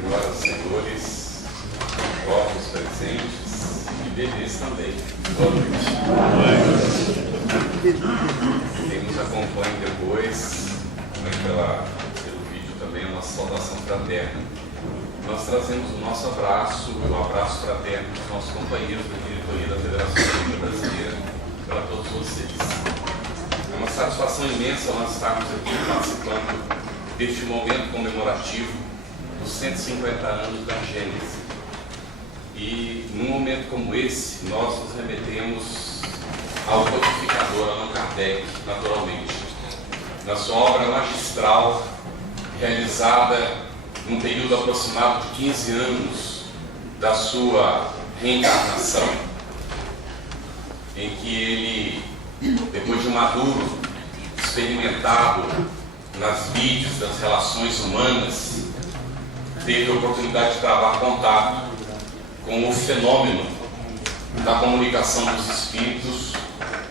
senhoras, senhores, jovens presentes e bebês também. Boa noite. Quem nos acompanha depois, pelo vídeo também, a nossa saudação fraterna. Nós trazemos o nosso abraço, o abraço fraterno dos nossos companheiros da diretoria da Federação Bíblica Brasileira para todos vocês. É uma satisfação imensa nós estarmos aqui participando deste momento comemorativo dos 150 anos da Gênese. E num momento como esse, nós nos remetemos ao codificador Allan Kardec, naturalmente, na sua obra magistral, realizada num período aproximado de 15 anos da sua reencarnação, em que ele, depois de maduro, experimentado nas lides das relações humanas, teve a oportunidade de travar contato com o fenômeno da comunicação dos espíritos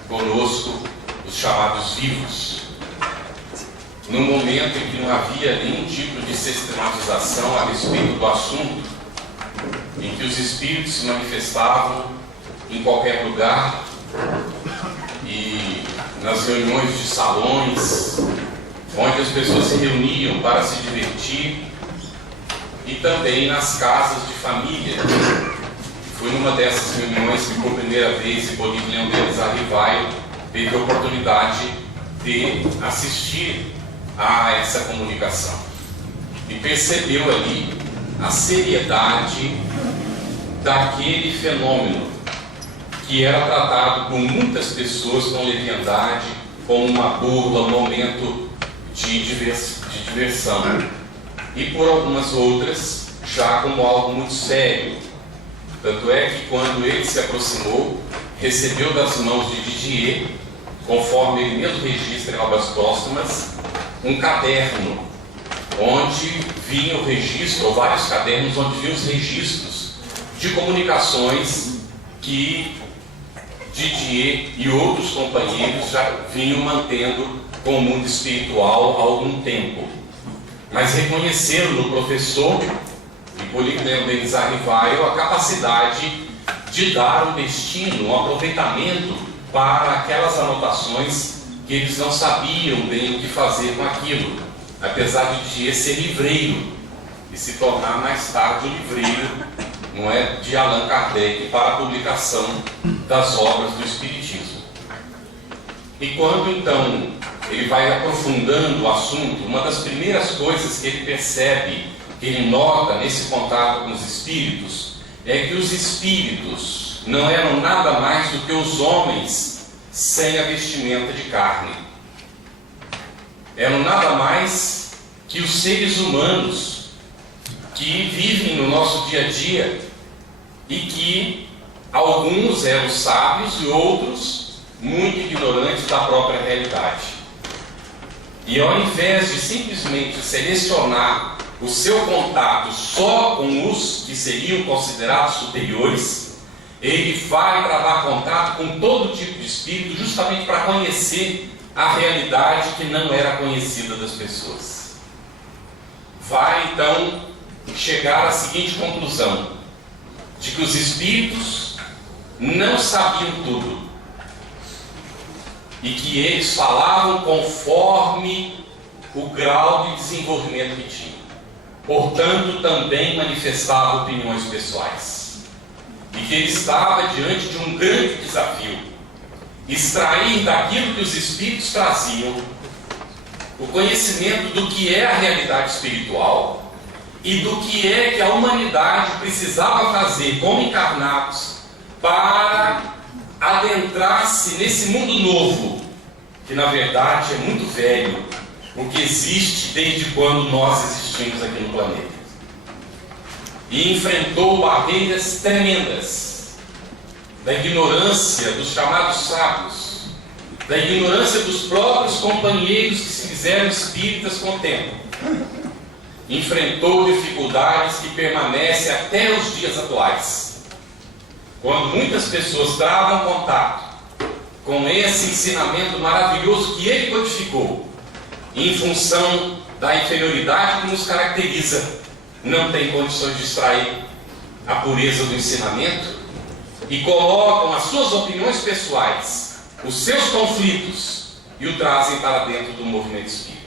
conosco, os chamados vivos. Num momento em que não havia nenhum tipo de sistematização a respeito do assunto, em que os espíritos se manifestavam em qualquer lugar e nas reuniões de salões, onde as pessoas se reuniam para se divertir, e também nas casas de família. Foi numa dessas reuniões que, por primeira vez, Hipólito Leão Denis Arrivaio teve a oportunidade de assistir a essa comunicação e percebeu ali a seriedade daquele fenômeno que era tratado por muitas pessoas com leviandade, como uma burla, um momento de diversão, e por algumas outras já como algo muito sério. Tanto é que quando ele se aproximou, recebeu das mãos de Didier, conforme ele mesmo registra em Obras Póstumas, um caderno onde vinha o registro, ou vários cadernos onde vinham os registros de comunicações que Didier e outros companheiros já vinham mantendo com o mundo espiritual há algum tempo. Mas reconheceram no professor Hipólito Leão Denis Arrivaio a capacidade de dar um destino, um aproveitamento para aquelas anotações que eles não sabiam bem o que fazer com aquilo, apesar de Didier ser livreiro e se tornar mais tarde o livreiro, não é, de Allan Kardec para a publicação das obras do Espiritismo. E quando então ele vai aprofundando o assunto, uma das primeiras coisas que ele percebe, que ele nota nesse contato com os espíritos, é que os espíritos não eram nada mais do que os homens sem a vestimenta de carne. Eram nada mais que os seres humanos que vivem no nosso dia a dia e que alguns eram sábios e outros muito ignorantes da própria realidade. E ao invés de simplesmente selecionar o seu contato só com os que seriam considerados superiores, ele vai travar contato com todo tipo de espírito justamente para conhecer a realidade que não era conhecida das pessoas. Vai então chegar à seguinte conclusão, de que os espíritos não sabiam tudo e que eles falavam conforme o grau de desenvolvimento que tinham. Portanto, também manifestava opiniões pessoais. E que ele estava diante de um grande desafio: extrair daquilo que os espíritos traziam o conhecimento do que é a realidade espiritual e do que é que a humanidade precisava fazer como encarnados para adentrar-se nesse mundo novo, que na verdade é muito velho, porque existe desde quando nós existimos aqui no planeta. E enfrentou barreiras tremendas da ignorância dos chamados sábios, da ignorância dos próprios companheiros que se fizeram espíritas com o tempo. Enfrentou dificuldades que permanecem até os dias atuais, quando muitas pessoas travam contato com esse ensinamento maravilhoso que ele codificou, em função da inferioridade que nos caracteriza, não têm condições de extrair a pureza do ensinamento e colocam as suas opiniões pessoais, os seus conflitos e o trazem para dentro do movimento espírita.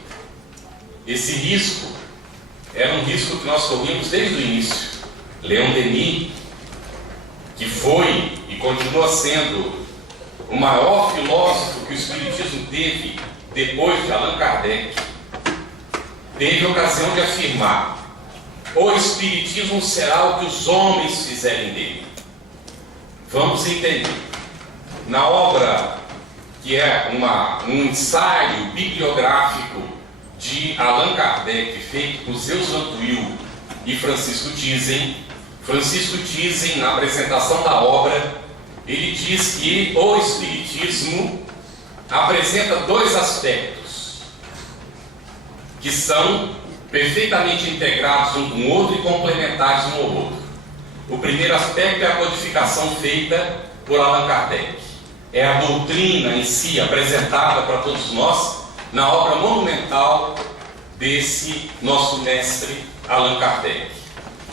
Esse risco era um risco que nós corríamos desde o início. Leon Denis, que foi e continua sendo o maior filósofo que o Espiritismo teve depois de Allan Kardec, teve a ocasião de afirmar: o Espiritismo será o que os homens fizerem dele. Vamos entender. Na obra que é um ensaio bibliográfico de Allan Kardec, feito por Zeus Van Tuyl e Francisco Thyssen, na apresentação da obra, ele diz que o Espiritismo apresenta dois aspectos que são perfeitamente integrados um com o outro e complementares um ao outro. O primeiro aspecto é a codificação feita por Allan Kardec. É a doutrina em si apresentada para todos nós na obra monumental desse nosso mestre Allan Kardec.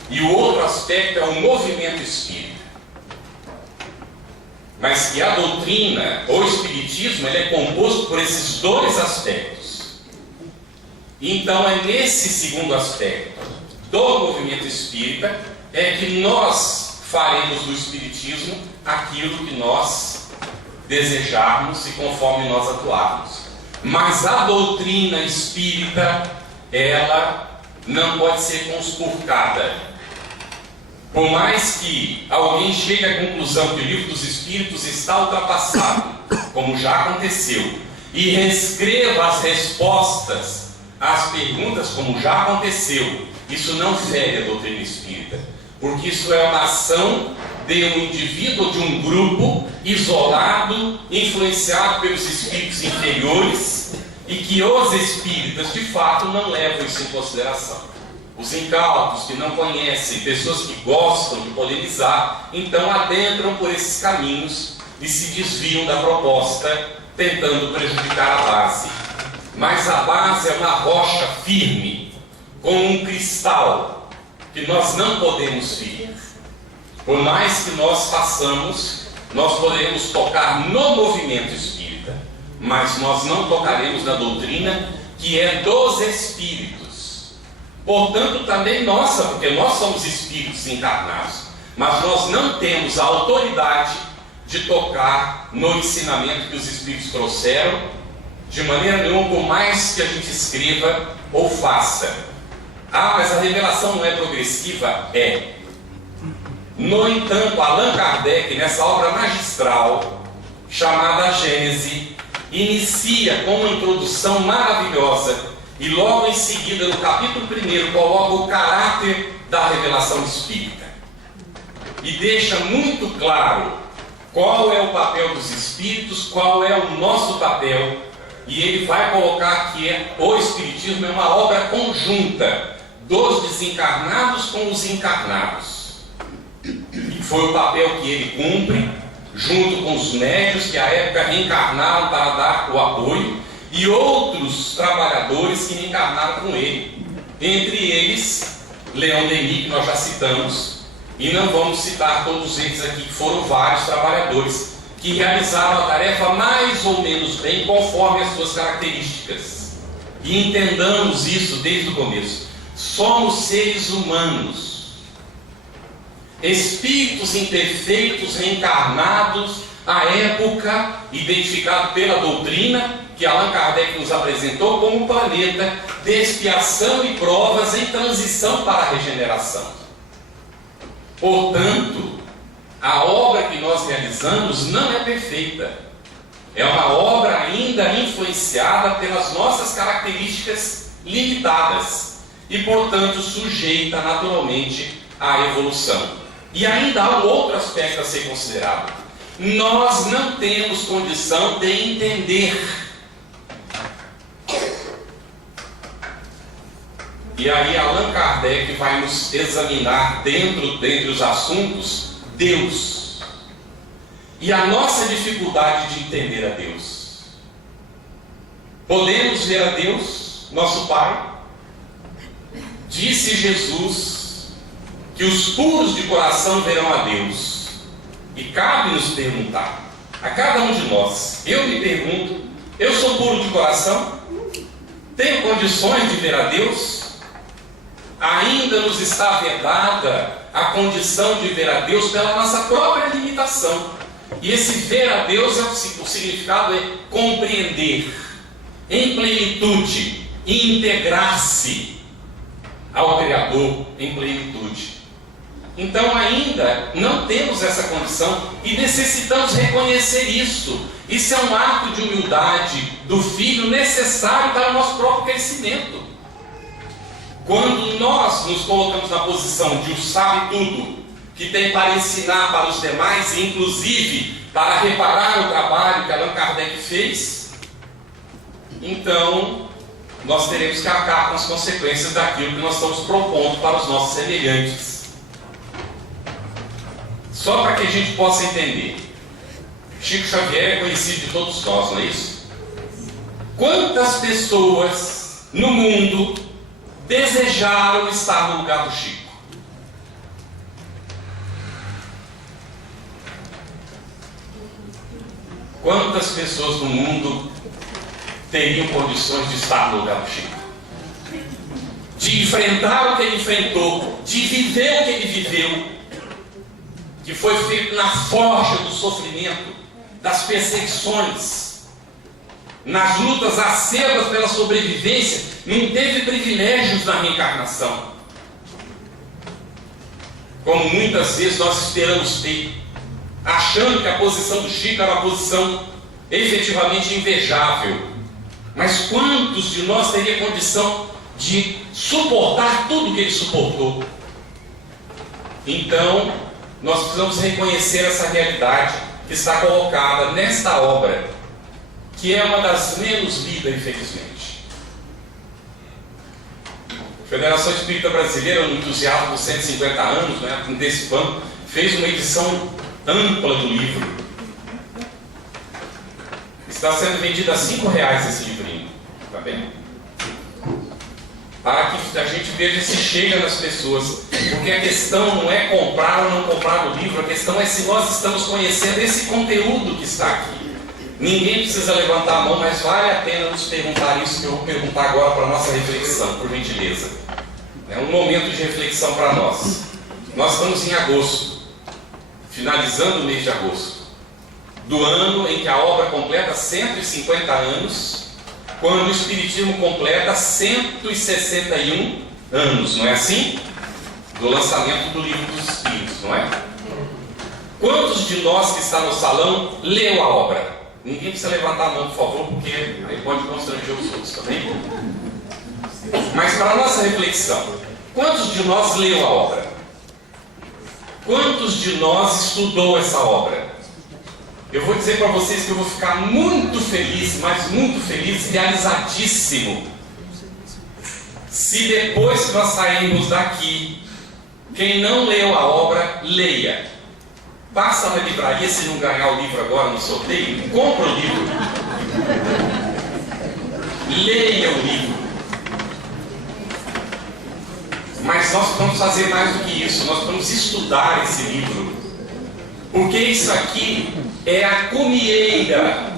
E o outro aspecto é o movimento espírita. Mas que a doutrina, o Espiritismo, ele é composto por esses dois aspectos. Então é nesse segundo aspecto do movimento espírita é que nós faremos do Espiritismo aquilo que nós desejarmos e conforme nós atuarmos. Mas a doutrina espírita, ela não pode ser conspurcada. Por mais que alguém chegue à conclusão que o Livro dos Espíritos está ultrapassado, como já aconteceu, e reescreva as respostas às perguntas, como já aconteceu, isso não fere a doutrina espírita, porque isso é uma ação de um indivíduo ou de um grupo isolado, influenciado pelos espíritos inferiores, e que os espíritas, de fato, não levam isso em consideração. Os incautos que não conhecem, pessoas que gostam de polemizar, então adentram por esses caminhos e se desviam da proposta, tentando prejudicar a base. Mas a base é uma rocha firme, como um cristal, que nós não podemos ferir. Por mais que nós façamos, nós poderemos tocar no movimento espírita, mas nós não tocaremos na doutrina que é dos espíritos. Portanto, também nossa, porque nós somos espíritos encarnados, mas nós não temos a autoridade de tocar no ensinamento que os espíritos trouxeram, de maneira nenhuma, por mais que a gente escreva ou faça. Ah, mas a revelação não é progressiva? É. No entanto, Allan Kardec, nessa obra magistral, chamada Gênese, inicia com uma introdução maravilhosa, e logo em seguida, no capítulo 1, coloca o caráter da revelação espírita. E deixa muito claro qual é o papel dos espíritos, qual é o nosso papel. E ele vai colocar que o Espiritismo é uma obra conjunta dos desencarnados com os encarnados. E foi o papel que ele cumpre, junto com os médios que à época reencarnaram para dar o apoio, e outros trabalhadores que reencarnaram com ele, entre eles Leon Denis, que nós já citamos, e não vamos citar todos eles aqui, que foram vários trabalhadores que realizaram a tarefa mais ou menos bem, conforme as suas características. E entendamos isso desde o começo: somos seres humanos, espíritos imperfeitos reencarnados à época identificado pela doutrina que Allan Kardec nos apresentou como um planeta de expiação e provas em transição para a regeneração. Portanto, a obra que nós realizamos não é perfeita. É uma obra ainda influenciada pelas nossas características limitadas e, portanto, sujeita naturalmente à evolução. E ainda há um outro aspecto a ser considerado. Nós não temos condição de entender. E aí Allan Kardec vai nos examinar dentre os assuntos Deus. E a nossa dificuldade de entender a Deus. Podemos ver a Deus, nosso Pai, Disse Jesus que os puros de coração verão a Deus. E cabe-nos perguntar, a cada um de nós, eu me pergunto, eu sou puro de coração? Tenho condições de ver a Deus? Ainda nos está vedada a condição de ver a Deus pela nossa própria limitação. E esse ver a Deus, o significado é compreender em plenitude e integrar-se ao Criador em plenitude. Então ainda não temos essa condição e necessitamos reconhecer isso. Isso é um ato de humildade do Filho necessário para o nosso próprio crescimento. Quando nós nos colocamos na posição de o sabe tudo, que tem para ensinar para os demais, e inclusive para reparar o trabalho que Allan Kardec fez, então nós teremos que arcar com as consequências daquilo que nós estamos propondo para os nossos semelhantes. Só para que a gente possa entender, Chico Xavier é conhecido de todos nós, não é isso? Quantas pessoas no mundo desejaram estar no lugar do Chico? Quantas pessoas no mundo teriam condições de estar no lugar do Chico? De enfrentar o que ele enfrentou, de viver o que ele viveu, que foi feito na forja do sofrimento, das perseguições, nas lutas acerbas pela sobrevivência, não teve privilégios na reencarnação, como muitas vezes nós esperamos ter, achando que a posição do Chico era uma posição efetivamente invejável. Mas quantos de nós teria condição de suportar tudo que ele suportou? Então, nós precisamos reconhecer essa realidade que está colocada nesta obra, que é uma das menos lidas, infelizmente. A Federação Espírita Brasileira, no entusiasmo por 150 anos, né, antecipando, fez uma edição ampla do livro. Está sendo vendido a R$5 esse livrinho, tá bem? Para que a gente veja se chega nas pessoas, porque a questão não é comprar ou não comprar o livro, a questão é se nós estamos conhecendo esse conteúdo que está aqui. Ninguém precisa levantar a mão, mas vale a pena nos perguntar isso que eu vou perguntar agora para a nossa reflexão, por gentileza. É um momento de reflexão para nós. Nós estamos em agosto, finalizando o mês de agosto, do ano em que a obra completa 150 anos, quando o Espiritismo completa 161 anos, não é assim? Do lançamento do Livro dos Espíritos, não é? Quantos de nós que está no salão leu a obra? Ninguém precisa levantar a mão, por favor, porque aí pode constranger os outros, tá bem? Mas para a nossa reflexão, quantos de nós leu a obra? Quantos de nós estudou essa obra? Eu vou dizer para vocês que eu vou ficar muito feliz, mas muito feliz, realizadíssimo, se depois que nós sairmos daqui, quem não leu a obra, leia. Passa na livraria, se não ganhar o livro agora no sorteio, compra o livro. Leia o livro. Mas nós vamos fazer mais do que isso, nós vamos estudar esse livro. Porque isso aqui é a comieira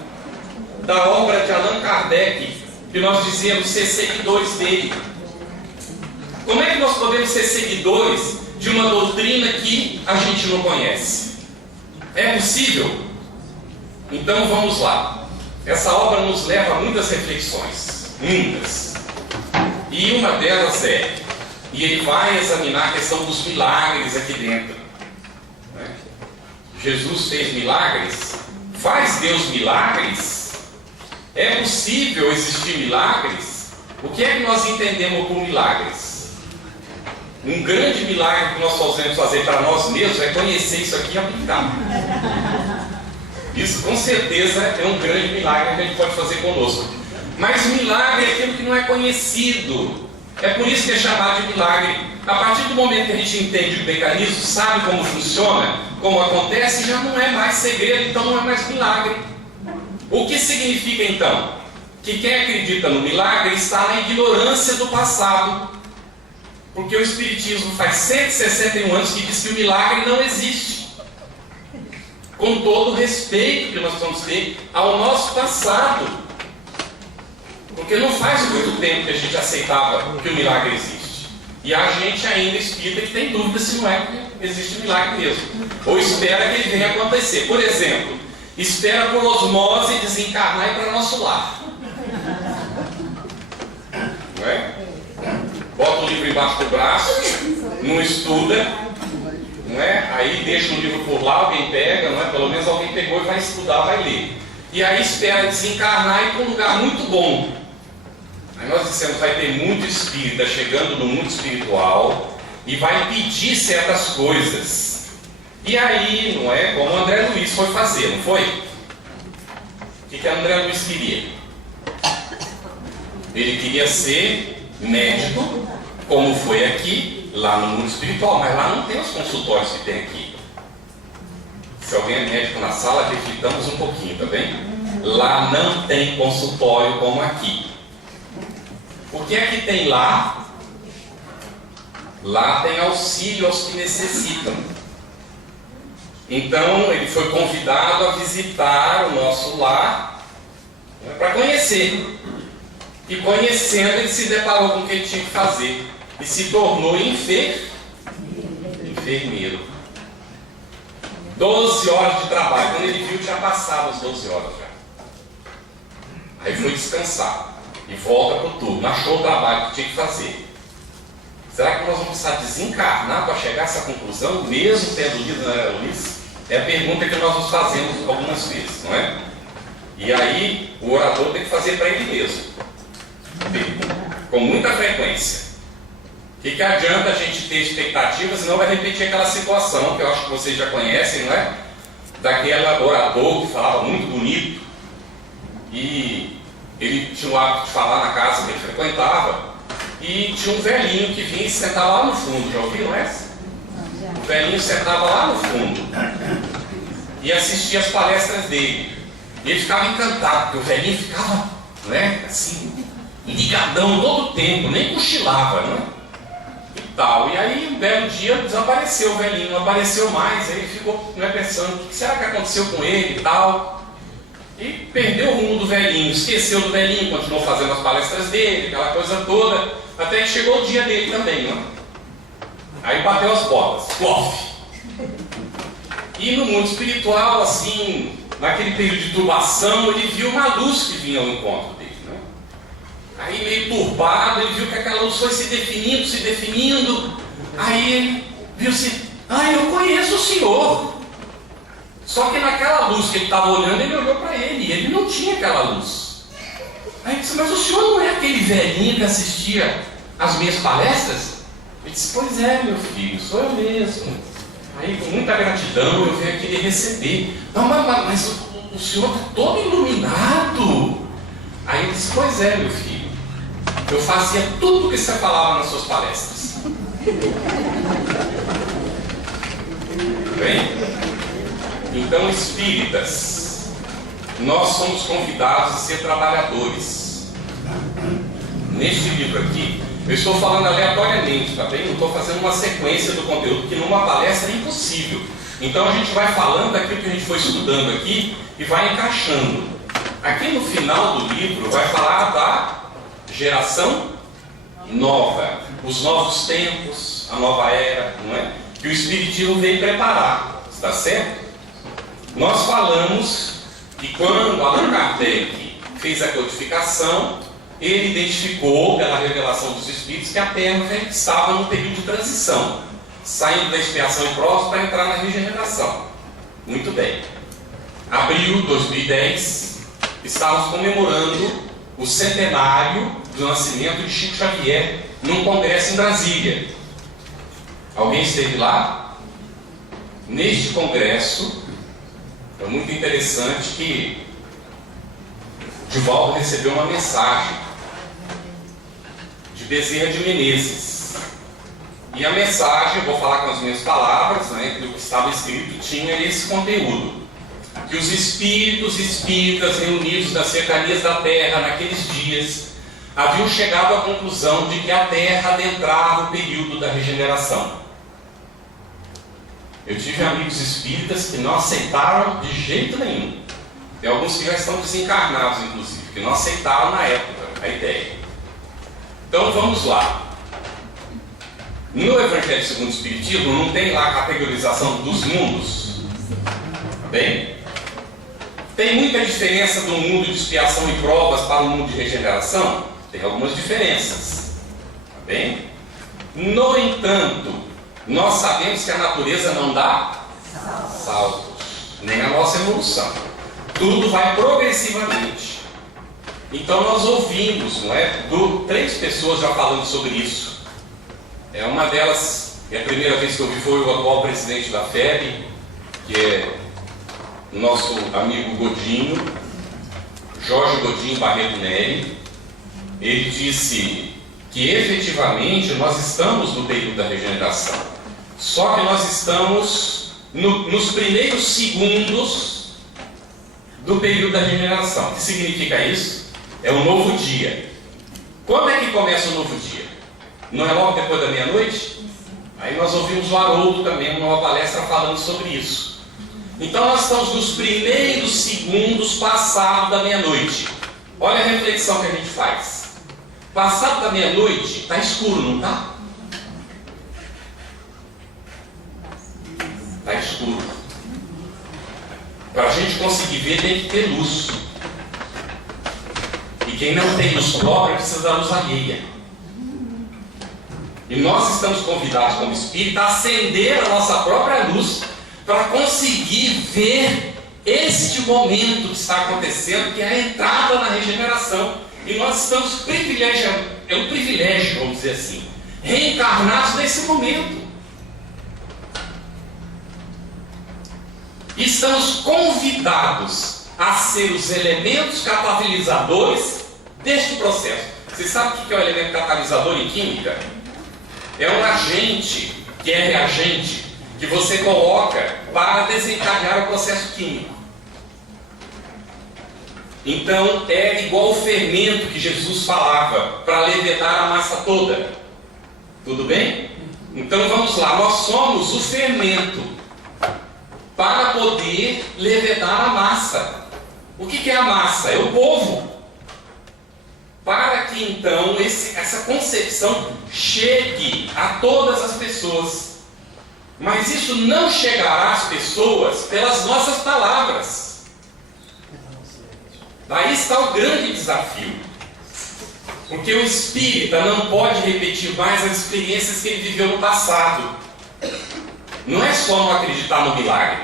da obra de Allan Kardec, que nós dizemos ser seguidores dele. Como é que nós podemos ser seguidores de uma doutrina que a gente não conhece? É possível? Então vamos lá. Essa obra nos leva a muitas reflexões, muitas. E uma delas é, e ele vai examinar a questão dos milagres aqui dentro. Jesus fez milagres? Faz Deus milagres? É possível existir milagres? O que é que nós entendemos por milagres? Um grande milagre que nós podemos fazer para nós mesmos é conhecer isso aqui e aplicar. Isso com certeza é um grande milagre que a gente pode fazer conosco. Mas milagre é aquilo que não é conhecido. É por isso que é chamado de milagre. A partir do momento que a gente entende o mecanismo, sabe como funciona, como acontece, já não é mais segredo, então não é mais milagre. O que significa então? Que quem acredita no milagre está na ignorância do passado. Porque o Espiritismo faz 161 anos que diz que o milagre não existe. Com todo o respeito que nós vamos ter ao nosso passado. Porque não faz muito tempo que a gente aceitava que o milagre existe. E há gente ainda espírita que tem dúvida se não é que existe um milagre mesmo. Ou espera que ele venha acontecer. Por exemplo, espera por osmose desencarnar e ir para nosso lar. Não é? Bota o livro embaixo do braço, não estuda, não é? Aí deixa o livro por lá, alguém pega, não é? Pelo menos alguém pegou e vai estudar, vai ler. E aí espera desencarnar e ir para um lugar muito bom. Aí nós dissemos, vai ter muito espírita chegando no mundo espiritual e vai pedir certas coisas. E aí, não é? Como o André Luiz foi fazer, não foi? O que o André Luiz queria? Ele queria ser médico, como foi aqui, lá no mundo espiritual, mas lá não tem os consultórios que tem aqui. Se alguém é médico na sala, reflitamos um pouquinho, tá bem? Lá não tem consultório como aqui. O que é que tem lá? Lá tem auxílio aos que necessitam. Então ele foi convidado a visitar o nosso lar, né, para conhecer. E conhecendo, ele se deparou com o que ele tinha que fazer. E se tornou enfermeiro. 12 horas de trabalho. Quando ele viu, tinha passado as 12 horas já. Aí foi descansar. E volta para o turno. Achou o trabalho que tinha que fazer. Será que nós vamos precisar desencarnar para chegar a essa conclusão, mesmo tendo lido na André Luiz? É a pergunta que nós nos fazemos algumas vezes, não é? E aí, o orador tem que fazer para ele mesmo. Com muita frequência. O que adianta a gente ter expectativas, senão vai repetir aquela situação que eu acho que vocês já conhecem, não é? Daquele orador que falava muito bonito e ele tinha o hábito de falar na casa que ele frequentava e tinha um velhinho que vinha e sentava lá no fundo. Já ouviram essa? O velhinho sentava lá no fundo e assistia as palestras dele. E ele ficava encantado, porque o velhinho ficava, né, assim, ligadão todo o tempo, nem cochilava, né? E tal. E aí, um belo dia, desapareceu o velhinho, não apareceu mais. Aí ele ficou, né, pensando, o que será que aconteceu com ele e tal? E perdeu o rumo do velhinho, esqueceu do velhinho, continuou fazendo as palestras dele, aquela coisa toda, até que chegou o dia dele também, né? Aí bateu as bolas, plof! E no mundo espiritual, assim, naquele período de turbação, ele viu uma luz que vinha ao encontro dele, né? Aí meio turbado, ele viu que aquela luz foi se definindo, aí ele viu assim, eu conheço o senhor. Só que naquela luz que ele estava olhando, ele olhou para ele, e ele não tinha aquela luz. Aí ele disse, mas o senhor não é aquele velhinho que assistia às minhas palestras? Ele disse, pois é, meu filho, sou eu mesmo. Aí, com muita gratidão, eu venho aqui lhe receber. Não, mas o senhor está todo iluminado. Aí ele disse, pois é, meu filho, eu fazia tudo o que você falava nas suas palestras. Bem? Então, espíritas, nós somos convidados a ser trabalhadores. Neste livro aqui, eu estou falando aleatoriamente, tá bem? Não estou fazendo uma sequência do conteúdo, que numa palestra é impossível. Então a gente vai falando daquilo que a gente foi estudando aqui e vai encaixando. Aqui no final do livro vai falar da geração nova, os novos tempos, a nova era, não é? Que o Espiritismo veio preparar, está certo? Nós falamos que quando Allan Kardec fez a codificação, ele identificou, pela revelação dos Espíritos, que a Terra estava num período de transição, saindo da expiação e prova para entrar na regeneração. Muito bem. Abril de 2010, estávamos comemorando o centenário do nascimento de Chico Xavier, num congresso em Brasília. Alguém esteve lá? Neste congresso, é muito interessante que Divaldo recebeu uma mensagem de Bezerra de Menezes. E a mensagem, eu vou falar com as minhas palavras, né, que o que estava escrito tinha esse conteúdo. Que os espíritas reunidos nas cercanias da terra naqueles dias haviam chegado à conclusão de que a Terra adentrava o período da regeneração. Eu tive amigos espíritas que não aceitaram de jeito nenhum. Tem alguns que já estão desencarnados, inclusive, que não aceitaram na época a ideia. Então vamos lá. No Evangelho segundo o Espiritismo não tem lá a categorização dos mundos. Tá bem? Tem muita diferença do mundo de expiação e provas para o mundo de regeneração? Tem algumas diferenças. Tá bem? No entanto, nós sabemos que a natureza não dá saltos, nem a nossa evolução. Tudo vai progressivamente. Então nós ouvimos, não é? Três pessoas já falando sobre isso. Uma delas, a primeira vez que eu vi foi o atual presidente da FEB, que é o nosso amigo Godinho, Jorge Godinho Barreto Neri. Ele disse que efetivamente nós estamos no período da regeneração, só que nós estamos nos primeiros segundos do período da regeneração. O que significa isso? É um novo dia. Quando é que começa o novo dia? Não é logo depois da meia-noite? Aí nós ouvimos o Haroldo também numa palestra falando sobre isso. Então nós estamos nos primeiros segundos passado da meia-noite. Olha a reflexão que a gente faz. Passado da meia-noite, está escuro, não está? Está escuro. Para a gente conseguir ver, tem que ter luz. E quem não tem luz própria precisa da luz alheia. E nós estamos convidados como espírito a acender a nossa própria luz para conseguir ver este momento que está acontecendo, que é a entrada na regeneração. E nós estamos privilegiados, é um privilégio, vamos dizer assim, reencarnados nesse momento. E estamos convidados a ser os elementos catalisadores deste processo. Você sabe o que é o elemento catalisador em química? É um agente que é reagente que você coloca para desencadear o processo químico. Então é igual o fermento que Jesus falava para levedar a massa toda. Tudo bem? Então vamos lá, nós somos o fermento para poder levedar a massa. O que é a massa? É o povo. Para que então essa concepção chegue a todas as pessoas. Mas isso não chegará às pessoas pelas nossas palavras. Daí está o grande desafio. Porque o espírita não pode repetir mais as experiências que ele viveu no passado. Não é só não acreditar no milagre.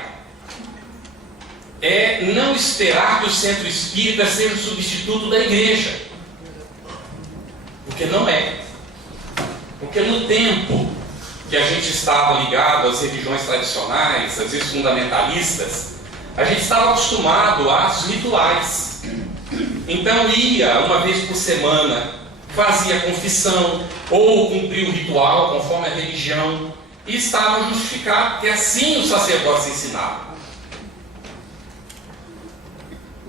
É não esperar que o centro espírita seja o substituto da igreja. Porque não é. Porque no tempo que a gente estava ligado às religiões tradicionais, às vezes fundamentalistas, a gente estava acostumado aos rituais. Então ia uma vez por semana, fazia confissão, ou cumpria o ritual conforme a religião, e estava justificado, porque assim os sacerdotes ensinavam.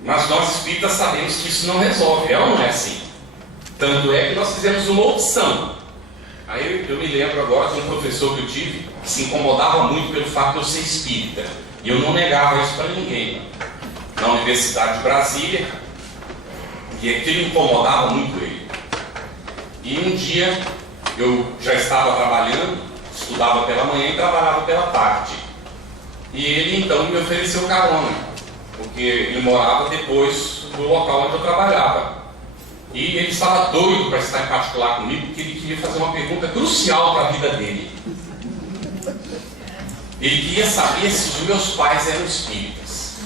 Mas nós espíritas sabemos que isso não resolve, é ou não é assim? Tanto é que nós fizemos uma opção. Aí eu me lembro agora de um professor que eu tive que se incomodava muito pelo fato de eu ser espírita. E eu não negava isso para ninguém. Na Universidade de Brasília, e aquilo incomodava muito ele. E um dia eu já estava trabalhando, estudava pela manhã e trabalhava pela tarde. E ele então me ofereceu carona, porque ele morava depois do local onde eu trabalhava. E ele estava doido para estar em particular comigo, porque ele queria fazer uma pergunta crucial para a vida dele. Ele queria saber se os meus pais eram espíritas.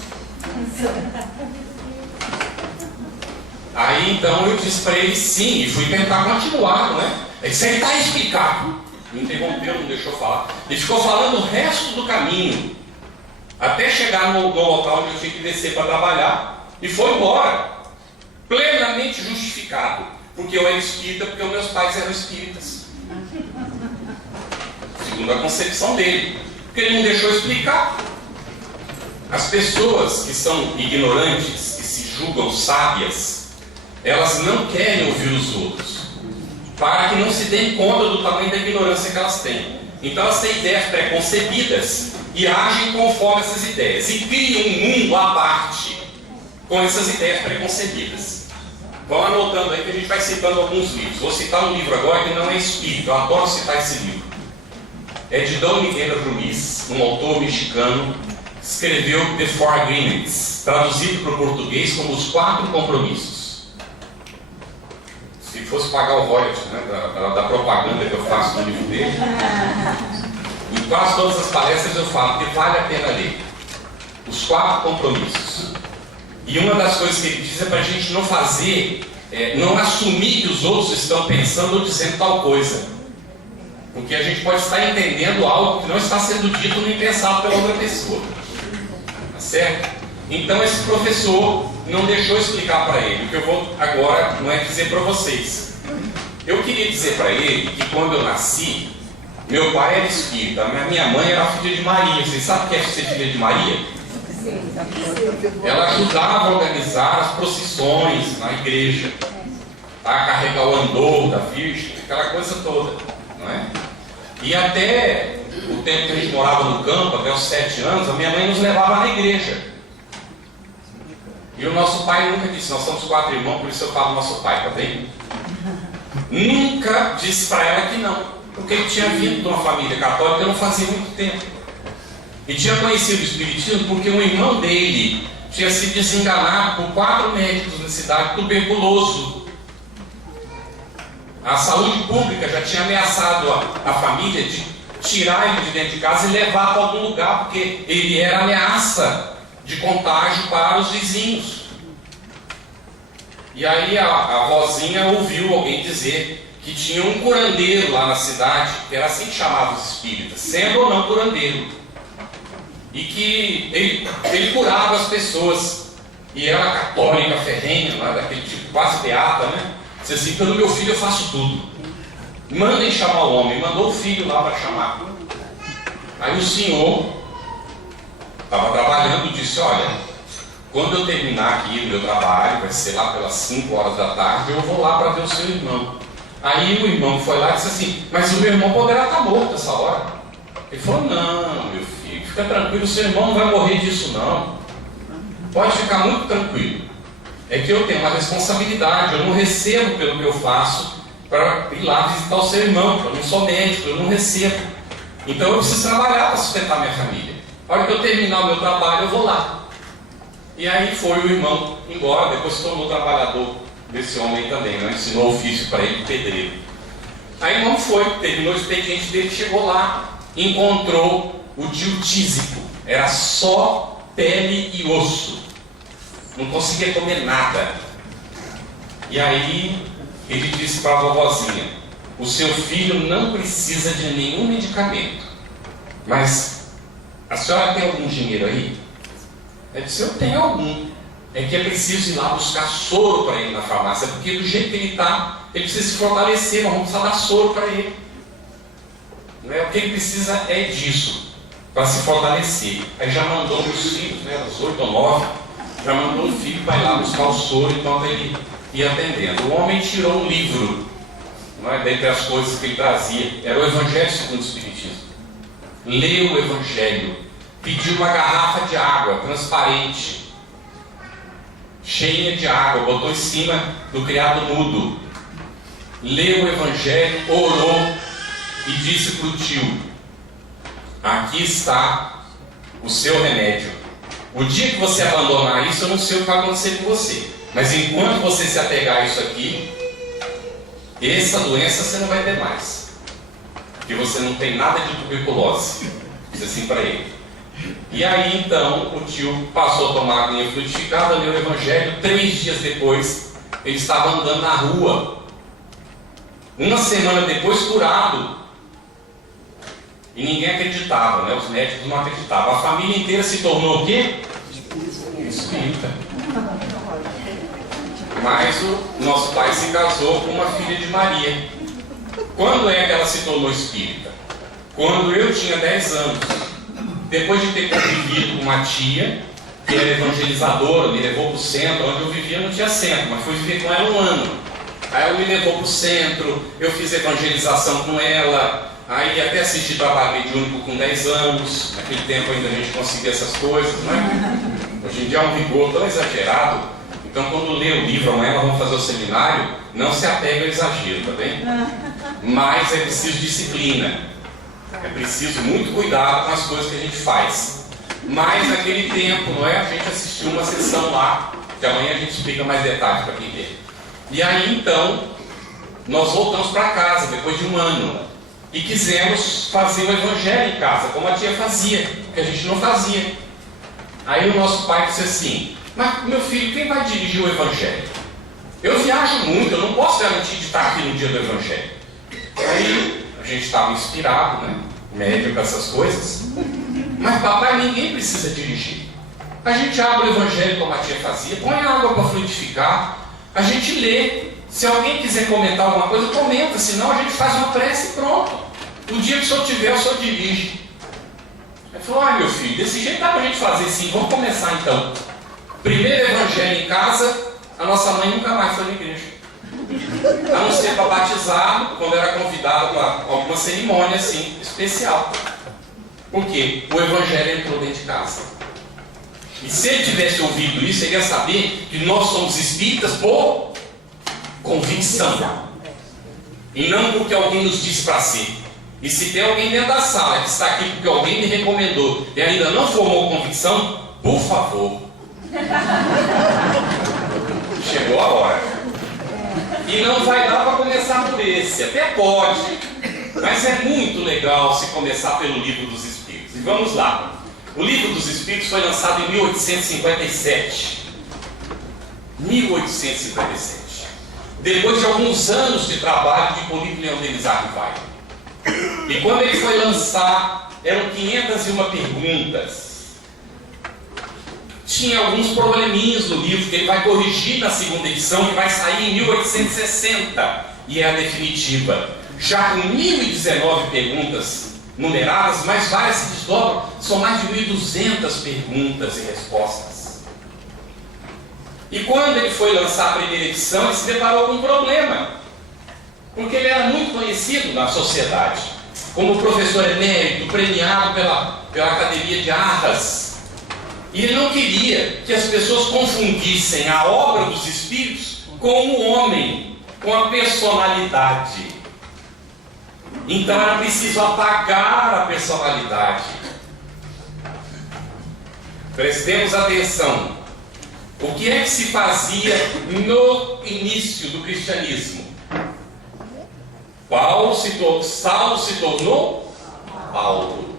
Aí então eu disse para ele sim, e fui tentar continuar, não é? Ele disse, ele está explicado. Me interrompeu, não deixou falar. Ele ficou falando o resto do caminho, até chegar no local onde eu tinha que descer para trabalhar, e foi embora. Plenamente justificado, porque eu era espírita, porque os meus pais eram espíritas, segundo a concepção dele, porque ele não deixou explicar. As pessoas que são ignorantes, que se julgam sábias, elas não querem ouvir os outros, para que não se deem conta do tamanho da ignorância que elas têm. Então elas têm ideias preconcebidas e agem conforme essas ideias, e criam um mundo à parte com essas ideias preconcebidas. Vão anotando aí que a gente vai citando alguns livros. Vou citar um livro agora que não é espírita, eu adoro citar esse livro. É de Dom Miguel Ruiz, um autor mexicano, que escreveu The Four Agreements, traduzido para o português como Os Quatro Compromissos. Se fosse pagar o royalty, né, da propaganda que eu faço no livro dele, em quase todas as palestras eu falo que vale a pena ler Os Quatro Compromissos. E uma das coisas que ele diz é para a gente não fazer, não assumir que os outros estão pensando ou dizendo tal coisa, porque a gente pode estar entendendo algo que não está sendo dito nem pensado pela outra pessoa, tá certo? Então esse professor não deixou explicar para ele. O que eu vou agora não é dizer para vocês. Eu queria dizer para ele que quando eu nasci, meu pai era espírita, minha mãe era filha de Maria. Vocês sabem o que é ser filha de Maria? Ela ajudava a organizar as procissões na igreja, a carregar o andor da Virgem, aquela coisa toda, não é? E até o tempo que a gente morava no campo, até os 7 anos, a minha mãe nos levava na igreja. E o nosso pai nunca disse, nós somos 4 irmãos, por isso eu falo nosso pai, tá bem? Nunca disse para ela que não, porque ele tinha vindo de uma família católica não fazia muito tempo. E tinha conhecido o Espiritismo porque um irmão dele tinha sido desenganado por 4 médicos na cidade, tuberculoso. A saúde pública já tinha ameaçado a família de tirar ele de dentro de casa e levar para algum lugar, porque ele era ameaça de contágio para os vizinhos. E aí a vozinha ouviu alguém dizer que tinha um curandeiro lá na cidade, que era assim que chamavam os espíritas, sendo ou não curandeiro. E que ele curava as pessoas. E ela católica, ferrenha, né, daquele tipo quase beata, né? Disse assim, pelo meu filho eu faço tudo. Mandem chamar o homem. Mandou o filho lá para chamar. Aí o senhor estava trabalhando e disse, olha, quando eu terminar aqui o meu trabalho, vai ser lá pelas 5 horas da tarde, eu vou lá para ver o seu irmão. Aí o irmão foi lá e disse assim, mas o meu irmão poderá estar morto essa hora. Ele falou, não, meu filho, fica tranquilo, o seu irmão não vai morrer disso não. Pode ficar muito tranquilo. É que eu tenho uma responsabilidade, eu não recebo pelo que eu faço para ir lá visitar o seu irmão, eu não sou médico, eu não recebo. Então eu preciso trabalhar para sustentar minha família. A hora que eu terminar o meu trabalho, eu vou lá. E aí foi o irmão embora, depois se tornou trabalhador desse homem também, né? Ensinou o ofício para ele, pedreiro. Aí o irmão foi, terminou o expediente dele, chegou lá, encontrou o tio Tísico, era só pele e osso, não conseguia comer nada. E aí ele disse para a vovozinha, o seu filho não precisa de nenhum medicamento, mas a senhora tem algum dinheiro aí? Ela disse, eu tenho algum. É que é preciso ir lá buscar soro para ele na farmácia, porque do jeito que ele está, ele precisa se fortalecer, nós vamos precisar dar soro para ele. O que ele precisa é disso, para se fortalecer. Aí já mandou os filhos, né, os 8 ou 9, já mandou o filho para ir lá buscar o soro enquanto ele ia atendendo. O homem tirou um livro, não é, dentre as coisas que ele trazia, era o Evangelho segundo o Espiritismo. Leu o Evangelho, pediu uma garrafa de água transparente, cheia de água, botou em cima do criado mudo, leu o Evangelho, orou e disse para o tio, aqui está o seu remédio. O dia que você abandonar isso, eu não sei o que vai acontecer com você, mas enquanto você se apegar a isso aqui, essa doença você não vai ter mais, porque você não tem nada de tuberculose. Disse assim para ele. E aí então o tio passou a tomar aguinha frutificada, leu o Evangelho. 3 dias depois ele estava andando na rua, uma semana depois curado, e ninguém acreditava, né? Os médicos não acreditavam. A família inteira se tornou o quê? Espírita. Mas o nosso pai se casou com uma filha de Maria. Quando é que ela se tornou espírita? Quando eu tinha 10 anos. Depois de ter convivido com uma tia que era evangelizadora, me levou para o centro. Onde eu vivia não tinha centro, mas fui viver com ela um ano. Aí ela me levou para o centro, eu fiz evangelização com ela, aí até assisti trabalho mediúnico com 10 anos, naquele tempo ainda a gente conseguia essas coisas, né? Hoje em dia é um rigor tão exagerado, então quando lê o livro, amanhã nós vamos fazer o seminário, não se apega ao exagero, tá bem? Mas é preciso disciplina, é preciso muito cuidado com as coisas que a gente faz. Mas naquele tempo, não é? A gente assistiu uma sessão lá, que amanhã a gente explica mais detalhes para quem vê. E aí então, nós voltamos para casa depois de um ano e quisemos fazer o evangelho em casa, como a tia fazia, que a gente não fazia. Aí o nosso pai disse assim: mas meu filho, quem vai dirigir o evangelho? Eu viajo muito, eu não posso garantir de estar aqui no dia do evangelho. Aí a gente estava inspirado, né? Médio para essas coisas. Mas papai, ninguém precisa dirigir. A gente abre o evangelho como a tia fazia, põe água para fluidificar, a gente lê. Se alguém quiser comentar alguma coisa, comenta, senão a gente faz uma prece e pronto. O dia que o senhor tiver, o senhor dirige. Ele falou: meu filho, desse jeito dá para a gente fazer sim, vamos começar então. Primeiro evangelho em casa, a nossa mãe nunca mais foi na igreja. A não ser para batizado, quando era convidado para alguma cerimônia assim, especial. Por quê? O evangelho entrou dentro de casa. E se ele tivesse ouvido isso, ele ia saber que nós somos espíritas por convicção. E não porque alguém nos disse para ser. E se tem alguém dentro da sala que está aqui porque alguém me recomendou e ainda não formou convicção, por favor. Chegou a hora. E não vai dar para começar por esse. Até pode. Mas é muito legal se começar pelo Livro dos Espíritos. E vamos lá. O Livro dos Espíritos foi lançado em 1857. 1857. Depois de alguns anos de trabalho de Hipólito Leão Denis Arrivai. E quando ele foi lançar, eram 501 perguntas. Tinha alguns probleminhas no livro que ele vai corrigir na segunda edição, que vai sair em 1860, e é a definitiva. Já com 1019 perguntas numeradas, mas várias se desdobram, são mais de 1.200 perguntas e respostas. E quando ele foi lançar a primeira edição, ele se deparou com um problema, porque ele era muito conhecido na sociedade, como professor emérito, premiado pela Academia de Arras. E ele não queria que as pessoas confundissem a obra dos espíritos com o homem, com a personalidade. Então era preciso apagar a personalidade. Prestemos atenção. O que é que se fazia no início do cristianismo? Saulo se tornou Paulo.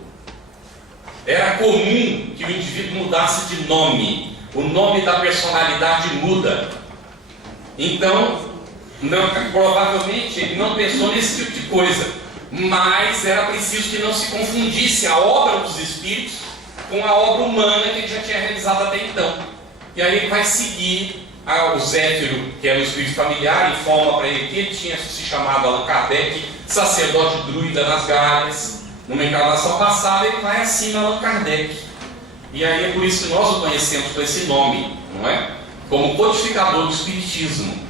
Era comum que o indivíduo mudasse de nome. O nome da personalidade muda. Então, provavelmente ele não pensou nesse tipo de coisa. Mas era preciso que não se confundisse a obra dos espíritos com a obra humana que ele já tinha realizado até então. E aí ele vai seguir o Zéfiro, que era o espírito familiar, informa para ele que ele tinha se chamado Allan Kardec, sacerdote druida nas Galhas. Numa encarnação passada ele vai acima Allan Kardec. E aí é por isso que nós o conhecemos com esse nome, não é? Como codificador do espiritismo.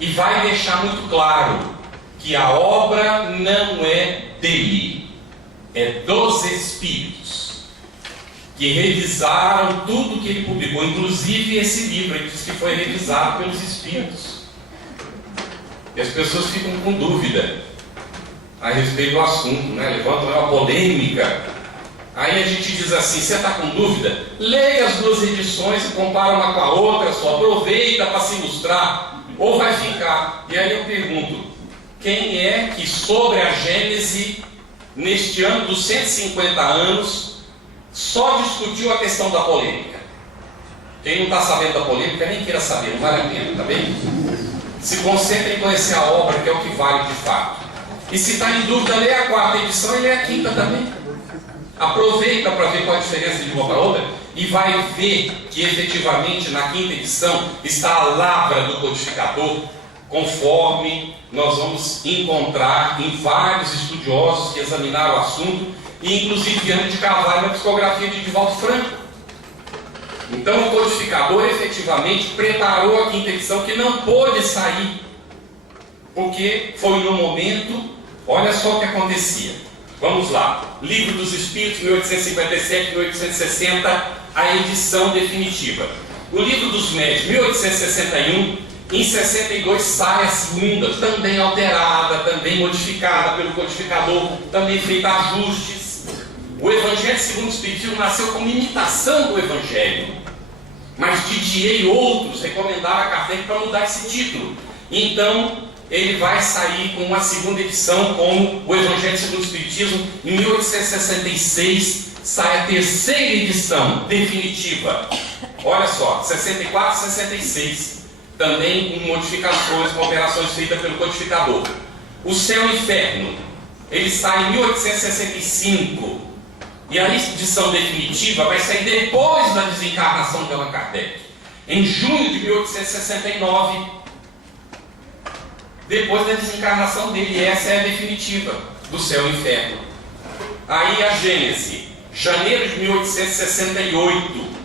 E vai deixar muito claro que a obra não é dele, é dos espíritos, que revisaram tudo que ele publicou, inclusive esse livro. Ele diz que foi revisado pelos espíritos. E as pessoas ficam com dúvida a respeito do assunto, né? Levantam uma polêmica. Aí a gente diz assim: você está com dúvida? Leia as duas edições e compara uma com a outra, só aproveita para se ilustrar, ou vai ficar. E aí eu pergunto: quem é que sobre a Gênese, neste ano dos 150 anos, só discutiu a questão da polêmica? Quem não está sabendo da polêmica, nem queira saber, não vale a pena, tá bem? Se concentre em conhecer a obra, que é o que vale de fato. E se está em dúvida, lê a 4ª edição e lê a 5ª também. Aproveita para ver qual a diferença de uma para outra e vai ver que efetivamente na 5ª edição está a lavra do codificador, conforme nós vamos encontrar em vários estudiosos que examinaram o assunto, e inclusive Viana de Carvalho na psicografia de Divaldo Franco. Então o codificador efetivamente preparou a quinta edição, que não pôde sair, porque foi no momento, olha só o que acontecia. Vamos lá, Livro dos Espíritos, 1857, 1860, a edição definitiva. O Livro dos Médios, 1861, em 62 sai a segunda, também alterada, também modificada pelo codificador, também feita ajustes. O Evangelho segundo o Espiritismo nasceu como imitação do Evangelho, mas Didier e outros recomendaram a Kardec para mudar esse título. Então ele vai sair com uma segunda edição, como o Evangelho segundo o Espiritismo. Em 1866 sai a terceira edição definitiva. Olha só, 64 e 66, também com modificações, com operações feitas pelo codificador. O Céu e o Inferno, ele sai em 1865, e a edição definitiva vai sair depois da desencarnação de Allan Kardec, em junho de 1869, depois da desencarnação dele. Essa é a definitiva do Céu e Inferno. Aí a Gênese, janeiro de 1868,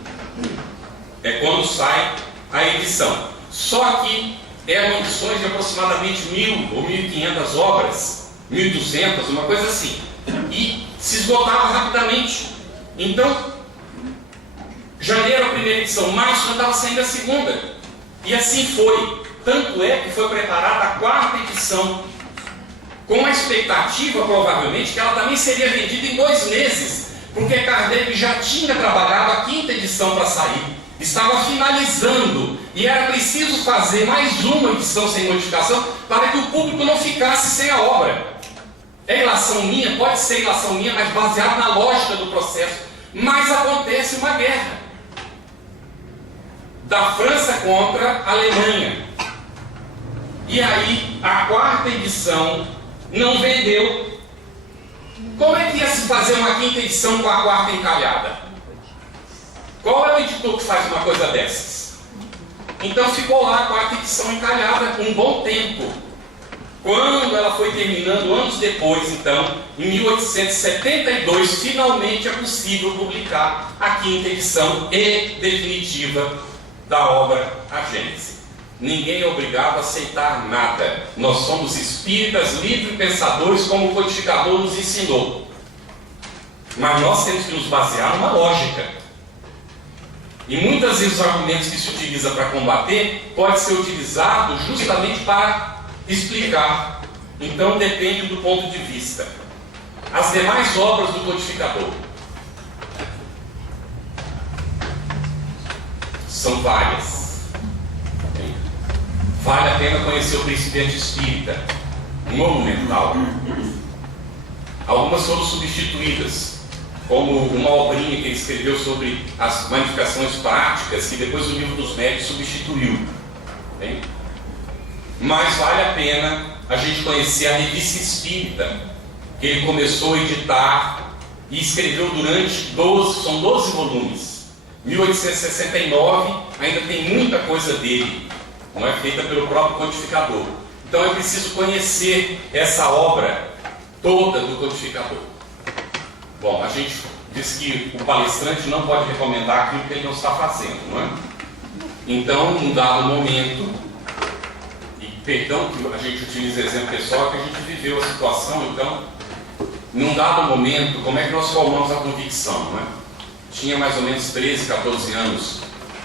é quando sai a edição. Só que eram edições de aproximadamente 1.000 ou 1.500 obras, 1.200, uma coisa assim, e se esgotava rapidamente. Então, janeiro a primeira edição, março já estava saindo a segunda, e assim foi. Tanto é que foi preparada a quarta edição, com a expectativa, provavelmente, que ela também seria vendida em 2 meses, porque Kardec já tinha trabalhado a quinta edição para sair, estava finalizando, e era preciso fazer mais uma edição sem modificação, para que o público não ficasse sem a obra. É ilação minha? Pode ser ilação minha, mas baseado na lógica do processo. Mas acontece uma guerra da França contra a Alemanha, e aí a quarta edição não vendeu. Como é que ia se fazer uma quinta edição com a quarta encalhada? Qual é o editor que faz uma coisa dessas? Então ficou lá a quarta edição encalhada um bom tempo. Quando ela foi terminando, anos depois, então, em 1872, finalmente é possível publicar a quinta edição e definitiva da obra A Gênese. Ninguém é obrigado a aceitar nada. Nós somos espíritas livres pensadores, como o codificador nos ensinou. Mas nós temos que nos basear numa lógica. E muitas vezes os argumentos que se utiliza para combater pode ser utilizado justamente para explicar. Então depende do ponto de vista. As demais obras do codificador são várias. Vale a pena conhecer o Principiante Espírita, monumental. Algumas foram substituídas, como uma obrinha que ele escreveu sobre as manifestações práticas, que depois o Livro dos Médios substituiu. Bem? Mas vale a pena a gente conhecer a Revista Espírita, que ele começou a editar e escreveu durante 12 volumes. 1869, ainda tem muita coisa dele, não é, feita pelo próprio codificador. Então é preciso conhecer essa obra toda do codificador. Bom, a gente diz que o palestrante não pode recomendar aquilo que ele não está fazendo, não é? Então, num dado momento, e perdão que a gente utiliza exemplo pessoal, que a gente viveu a situação, então, num dado momento, como é que nós formamos a convicção, não é? Tinha mais ou menos 13, 14 anos.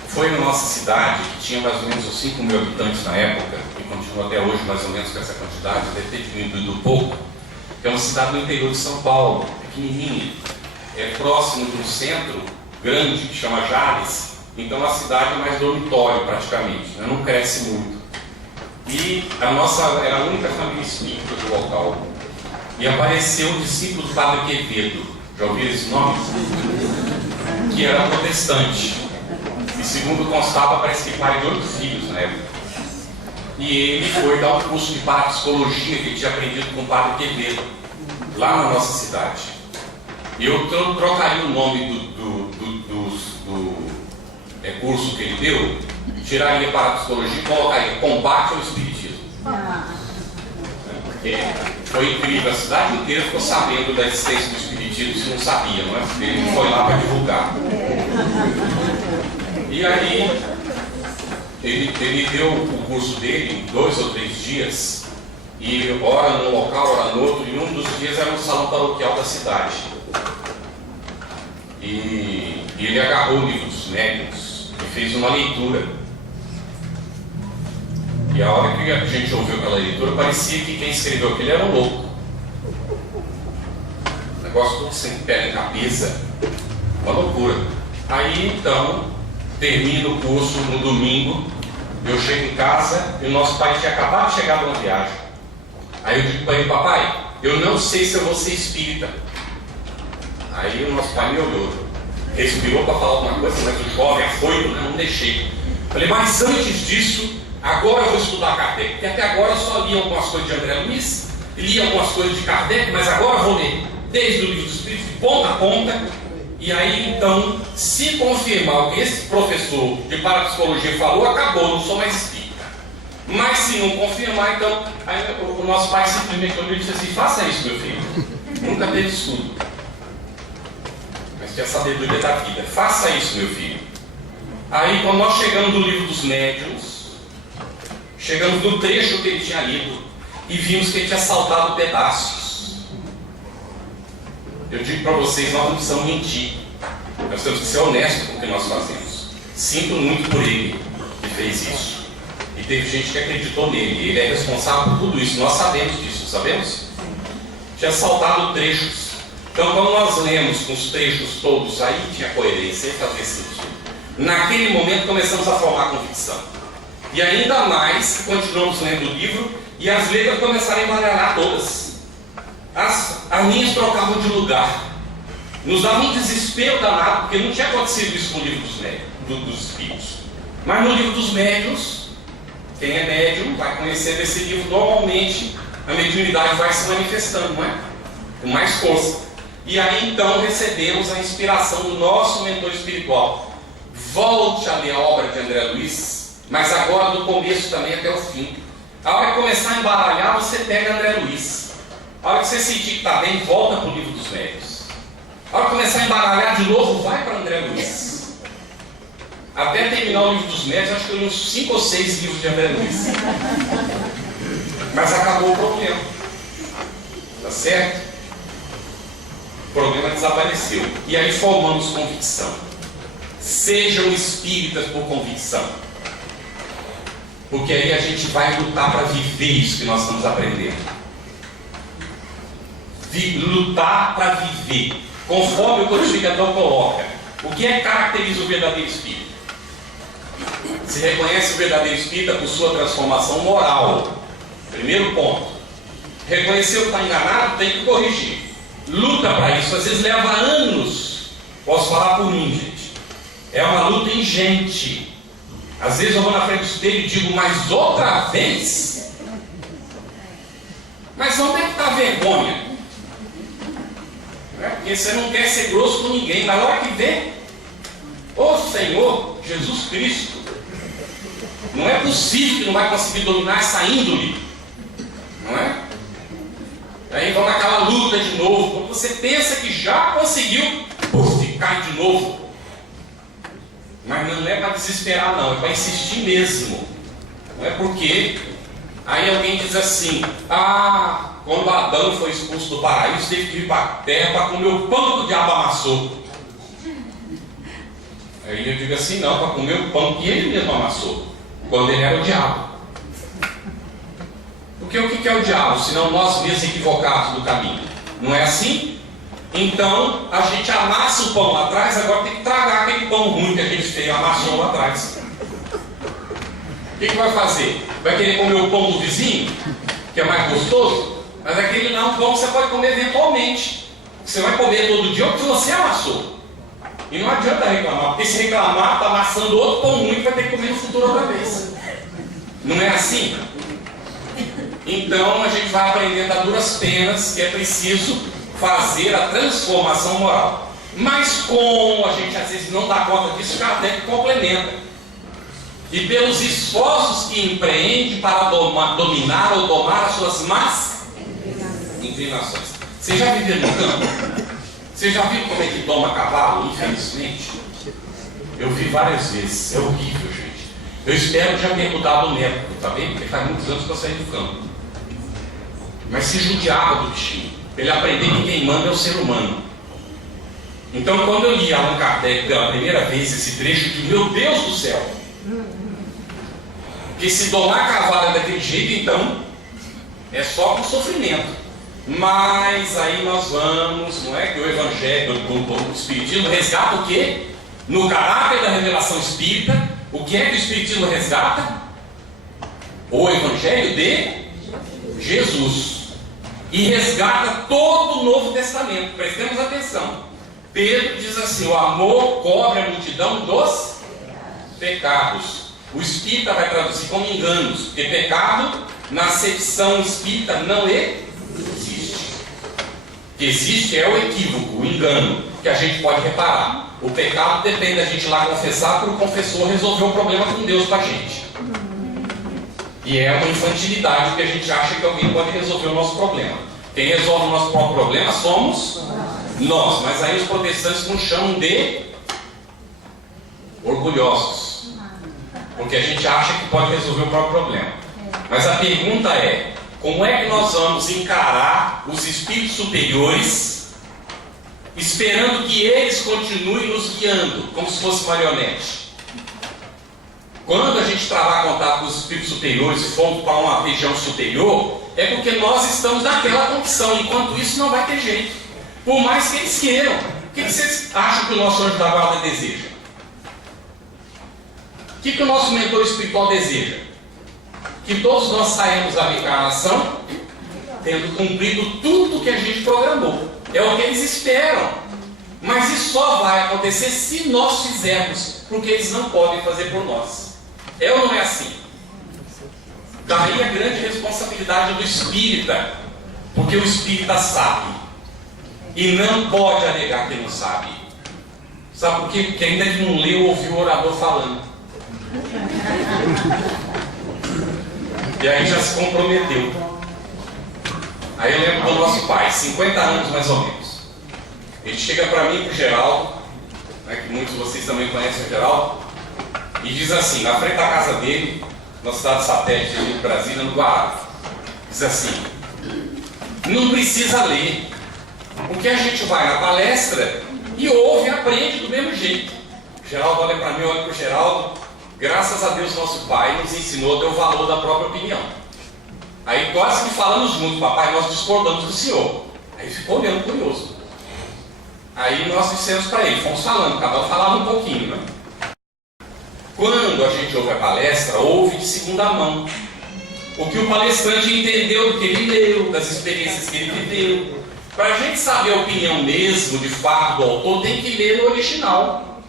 Foi na nossa cidade, que tinha mais ou menos uns 5.000 habitantes na época, e continua até hoje mais ou menos com essa quantidade, deve ter diminuído um pouco, que é uma cidade do interior de São Paulo, pequenininha, é próximo de um centro grande que chama Jales. Então a cidade é mais dormitório praticamente, né? Não cresce muito. E a nossa era a única família espírita do local. E apareceu um discípulo do Padre Quevedo, já ouviram esse nome? Que era protestante. E segundo constava, parece que pai de 8 filhos na época. E ele foi dar um curso de parapsicologia que ele tinha aprendido com o Padre Quevedo, lá na nossa cidade. E eu trocaria o nome do curso que ele deu, tiraria parapsicologia e colocaria combate ao espiritismo. Porque foi incrível, a cidade inteira ficou sabendo da existência do espiritismo, se não sabia, não é? Porque ele foi lá para divulgar. E aí, ele deu o curso dele em 2 ou 3 dias, e ora num local, ora no outro, e um dos dias era no salão paroquial da cidade. E ele agarrou o livro dos médiuns e fez uma leitura. E a hora que a gente ouviu aquela leitura, parecia que quem escreveu aquilo era um louco. O negócio todo sem pé na cabeça, uma loucura. Aí então, termina o curso no domingo, eu chego em casa e o nosso pai tinha acabado de chegar de uma viagem. Aí eu digo para ele: papai, eu não sei se eu vou ser espírita. Aí o nosso pai me olhou, respirou para falar alguma coisa, mas o jovem afoito, né? Não deixei. Falei: mas antes disso, agora eu vou estudar Kardec, porque até agora eu só li algumas coisas de André Luiz, li algumas coisas de Kardec, mas agora eu vou ler desde o livro dos Espíritos, de ponta a ponta. E aí então, se confirmar o que esse professor de parapsicologia falou, acabou, não sou mais espírita. Mas se não confirmar, então, aí o nosso pai simplesmente olhou e disse assim: faça isso, meu filho. Nunca teve estudo, mas tinha sabedoria da vida. Faça isso, meu filho. Aí quando nós chegamos no livro dos médiuns, chegamos no trecho que ele tinha lido e vimos que ele tinha saltado pedaços. Eu digo para vocês, nós não precisamos mentir. Nós temos que ser honestos com o que nós fazemos. Sinto muito por ele que fez isso. E teve gente que acreditou nele. Ele é responsável por tudo isso. Nós sabemos disso, sabemos? Tinha saltado trechos. Então quando nós lemos com os trechos todos, aí tinha coerência, aí fazia sentido. Naquele momento começamos a formar convicção. E ainda mais, continuamos lendo o livro e as letras começaram a embaralhar todas. As linhas trocavam de lugar. Nos dava um desespero danado, porque não tinha acontecido isso com o livro dos Espíritos. Mas no livro dos médiuns, quem é médium vai conhecendo esse livro, normalmente a mediunidade vai se manifestando, não é? Com mais força. E aí então recebemos a inspiração do nosso mentor espiritual. Volte a ler a obra de André Luiz, mas agora do começo também até o fim. A hora que começar a embaralhar, você pega André Luiz. A hora que você sentir que está bem, volta para o livro dos médiuns. A hora que começar a embaralhar de novo, vai para André Luiz. Até terminar o livro dos médiuns, acho que eu li uns 5 ou 6 livros de André Luiz. Mas acabou o problema. Tá certo? O problema desapareceu. E aí formamos convicção. Sejam espíritas por convicção. Porque aí a gente vai lutar para viver isso que nós estamos aprendendo. Lutar para viver, conforme o codificador coloca. O que é que caracteriza o verdadeiro espírito? Se reconhece o verdadeiro espírita por sua transformação moral. Primeiro ponto. Reconheceu que está enganado, tem que corrigir. Luta para isso, às vezes leva anos. Posso falar por mim, gente. É uma luta ingente. Às vezes eu vou na frente do espelho e digo: mas outra vez? Mas onde é que está a vergonha? Porque você não quer ser grosso com ninguém. Na hora que vê, ô Senhor Jesus Cristo, não é possível que não vai conseguir dominar essa índole, não é? Aí vamos naquela luta de novo. Quando você pensa que já conseguiu, cai de novo. Mas não é para desesperar, não, é para insistir mesmo. Não é porque aí alguém diz assim: quando Adão foi expulso do paraíso, teve que ir para a terra para comer o pão que o diabo amassou. Aí eu digo assim: não, para comer o pão que ele mesmo amassou, quando ele era o diabo. Porque o que é o diabo, senão nós mesmos equivocados do caminho? Não é assim? Então a gente amassa o pão lá atrás, agora tem que tragar aquele pão ruim que a gente amassou lá atrás. O que vai fazer? Vai querer comer o pão do vizinho, que é mais gostoso? Mas aquele não, pão você pode comer eventualmente. Você vai comer todo dia o que você amassou. E não adianta reclamar, porque se reclamar, está amassando outro pão ruim que vai ter que comer no futuro outra vez. Não é assim? Então a gente vai aprendendo a duras penas que é preciso fazer a transformação moral. Mas como a gente às vezes não dá conta disso, Kardec complementa. E pelos esforços que empreende para dominar ou domar as suas más inclinações. Você já viveu no campo? Você já viu como é que toma cavalo, infelizmente? Eu vi várias vezes, é horrível, gente. Eu espero que já tenha mudado o método, tá bem? Porque faz muitos anos que eu saí do campo. Mas se judiava do bichinho. Ele aprendeu que quem manda é o ser humano. Então, quando eu li Allan Kardec pela primeira vez esse trecho, de meu Deus do céu, que se domar a cavalo daquele jeito, então é só com sofrimento. Mas aí nós vamos, não é que o Evangelho do Espiritismo resgata o quê? No caráter da revelação espírita, o que é que o Espiritismo resgata? O Evangelho de Jesus. E resgata todo o Novo Testamento. Prestemos atenção. Pedro diz assim: o amor cobre a multidão dos pecados. O espírita vai traduzir como enganos, porque pecado, na acepção espírita, não existe. O que existe é o equívoco, o engano, que a gente pode reparar. O pecado depende da gente ir lá confessar, para o confessor resolver o problema com Deus para a gente. E é uma infantilidade que a gente acha que alguém pode resolver o nosso problema. Quem resolve o nosso próprio problema somos nós. Mas aí os protestantes nos chamam de orgulhosos, porque a gente acha que pode resolver o próprio problema. Mas a pergunta é: como é que nós vamos encarar os espíritos superiores, esperando que eles continuem nos guiando, como se fosse marionete? Quando a gente travar contato com os espíritos superiores e formos para uma região superior, é porque nós estamos naquela condição. Enquanto isso, não vai ter jeito, por mais que eles queiram. O que vocês acham que o nosso anjo da guarda deseja? O que o nosso mentor espiritual deseja? Que todos nós saímos da reencarnação tendo cumprido tudo que a gente programou. É o que eles esperam. Mas isso só vai acontecer se nós fizermos, porque eles não podem fazer por nós. É ou não é assim? Daí a grande responsabilidade do espírita, porque o espírita sabe e não pode alegar que não sabe. Sabe por quê? Porque ainda que não leu ou ouviu o orador falando. E aí já se comprometeu. Aí eu lembro do nosso pai, 50 anos mais ou menos. Ele chega para mim e para o Geraldo, né, que muitos de vocês também conhecem o Geraldo, e diz assim, na frente da casa dele, na cidade satélite de Brasília, no Guará, diz assim: não precisa ler, porque a gente vai na palestra e ouve e aprende do mesmo jeito. O Geraldo olha para mim, eu olho para o Geraldo. Graças a Deus nosso pai nos ensinou a ter o valor da própria opinião. Aí quase que falamos juntos: papai, nós discordamos do senhor. Aí ficou olhando curioso. Aí nós dissemos para ele, fomos falando, cada um falava um pouquinho, né? Quando a gente ouve a palestra, ouve de segunda mão o que o palestrante entendeu do que ele leu, das experiências que ele viveu. Para a gente saber a opinião mesmo, de fato, do autor, tem que ler no original.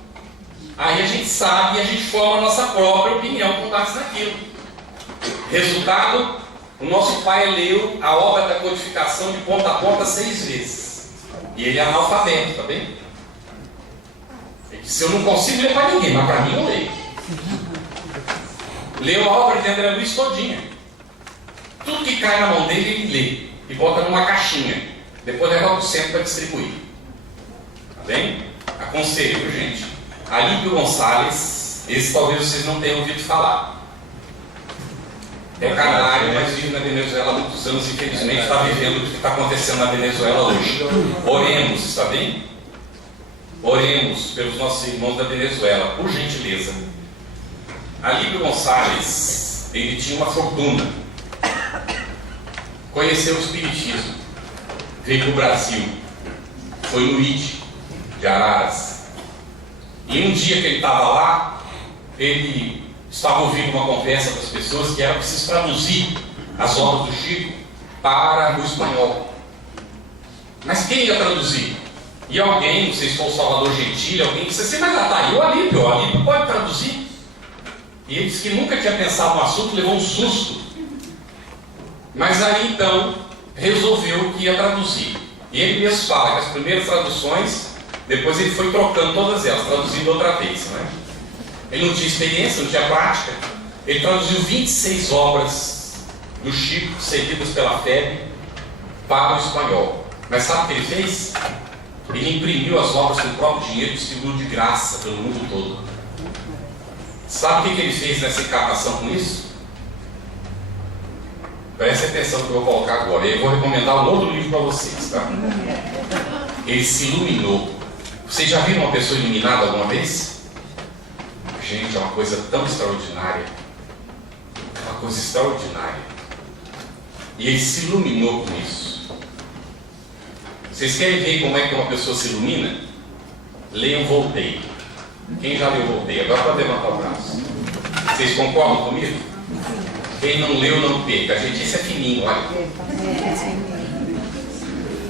Aí a gente sabe e a gente forma a nossa própria opinião com base naquilo. Resultado, o nosso pai leu a obra da codificação de ponta a ponta 6 vezes. E ele é analfabeto, tá bem? Ele disse: eu não consigo ler para ninguém, mas para mim eu leio. Leu a obra de André Luiz todinha. Tudo que cai na mão dele, ele lê e bota numa caixinha. Depois leva para o centro para distribuir. Tá bem? Aconselho, viu, gente? Alípio Gonçalves, esse talvez vocês não tenham ouvido falar. É canário, mas vive na Venezuela há muitos anos, infelizmente está vivendo o que está acontecendo na Venezuela hoje. Oremos, está bem? Oremos pelos nossos irmãos da Venezuela, por gentileza. Alípio Gonçalves, ele tinha uma fortuna. Conheceu o Espiritismo, veio para o Brasil, foi no IT de Araras. E um dia que ele estava lá, ele estava ouvindo uma conversa das pessoas que era preciso traduzir as obras do Chico para o espanhol. Mas quem ia traduzir? E alguém, não sei se foi o Salvador Gentili, alguém disse assim: mas tá aí o Alípio pode traduzir. E ele disse que nunca tinha pensado no assunto, levou um susto. Mas aí então resolveu que ia traduzir. E ele mesmo fala que as primeiras traduções, depois ele foi trocando todas elas, traduzindo outra vez, né? Ele não tinha experiência, não tinha prática. Ele traduziu 26 obras do Chico, seguidas pela FEB, para o espanhol. Mas sabe o que ele fez? Ele imprimiu as obras com o próprio dinheiro e distribuiu de graça pelo mundo todo. Sabe o que ele fez nessa encarnação com isso? Preste atenção no que eu vou colocar agora. Eu vou recomendar um outro livro para vocês, tá? Ele se iluminou. Vocês já viram uma pessoa iluminada alguma vez? Gente, é uma coisa tão extraordinária. É uma coisa extraordinária. E ele se iluminou com isso. Vocês querem ver como é que uma pessoa se ilumina? Leiam Voltaire. Quem já leu Voltaire? Agora pode levantar o braço. Vocês concordam comigo? Quem não leu, não perca. A gente, isso é fininho, olha.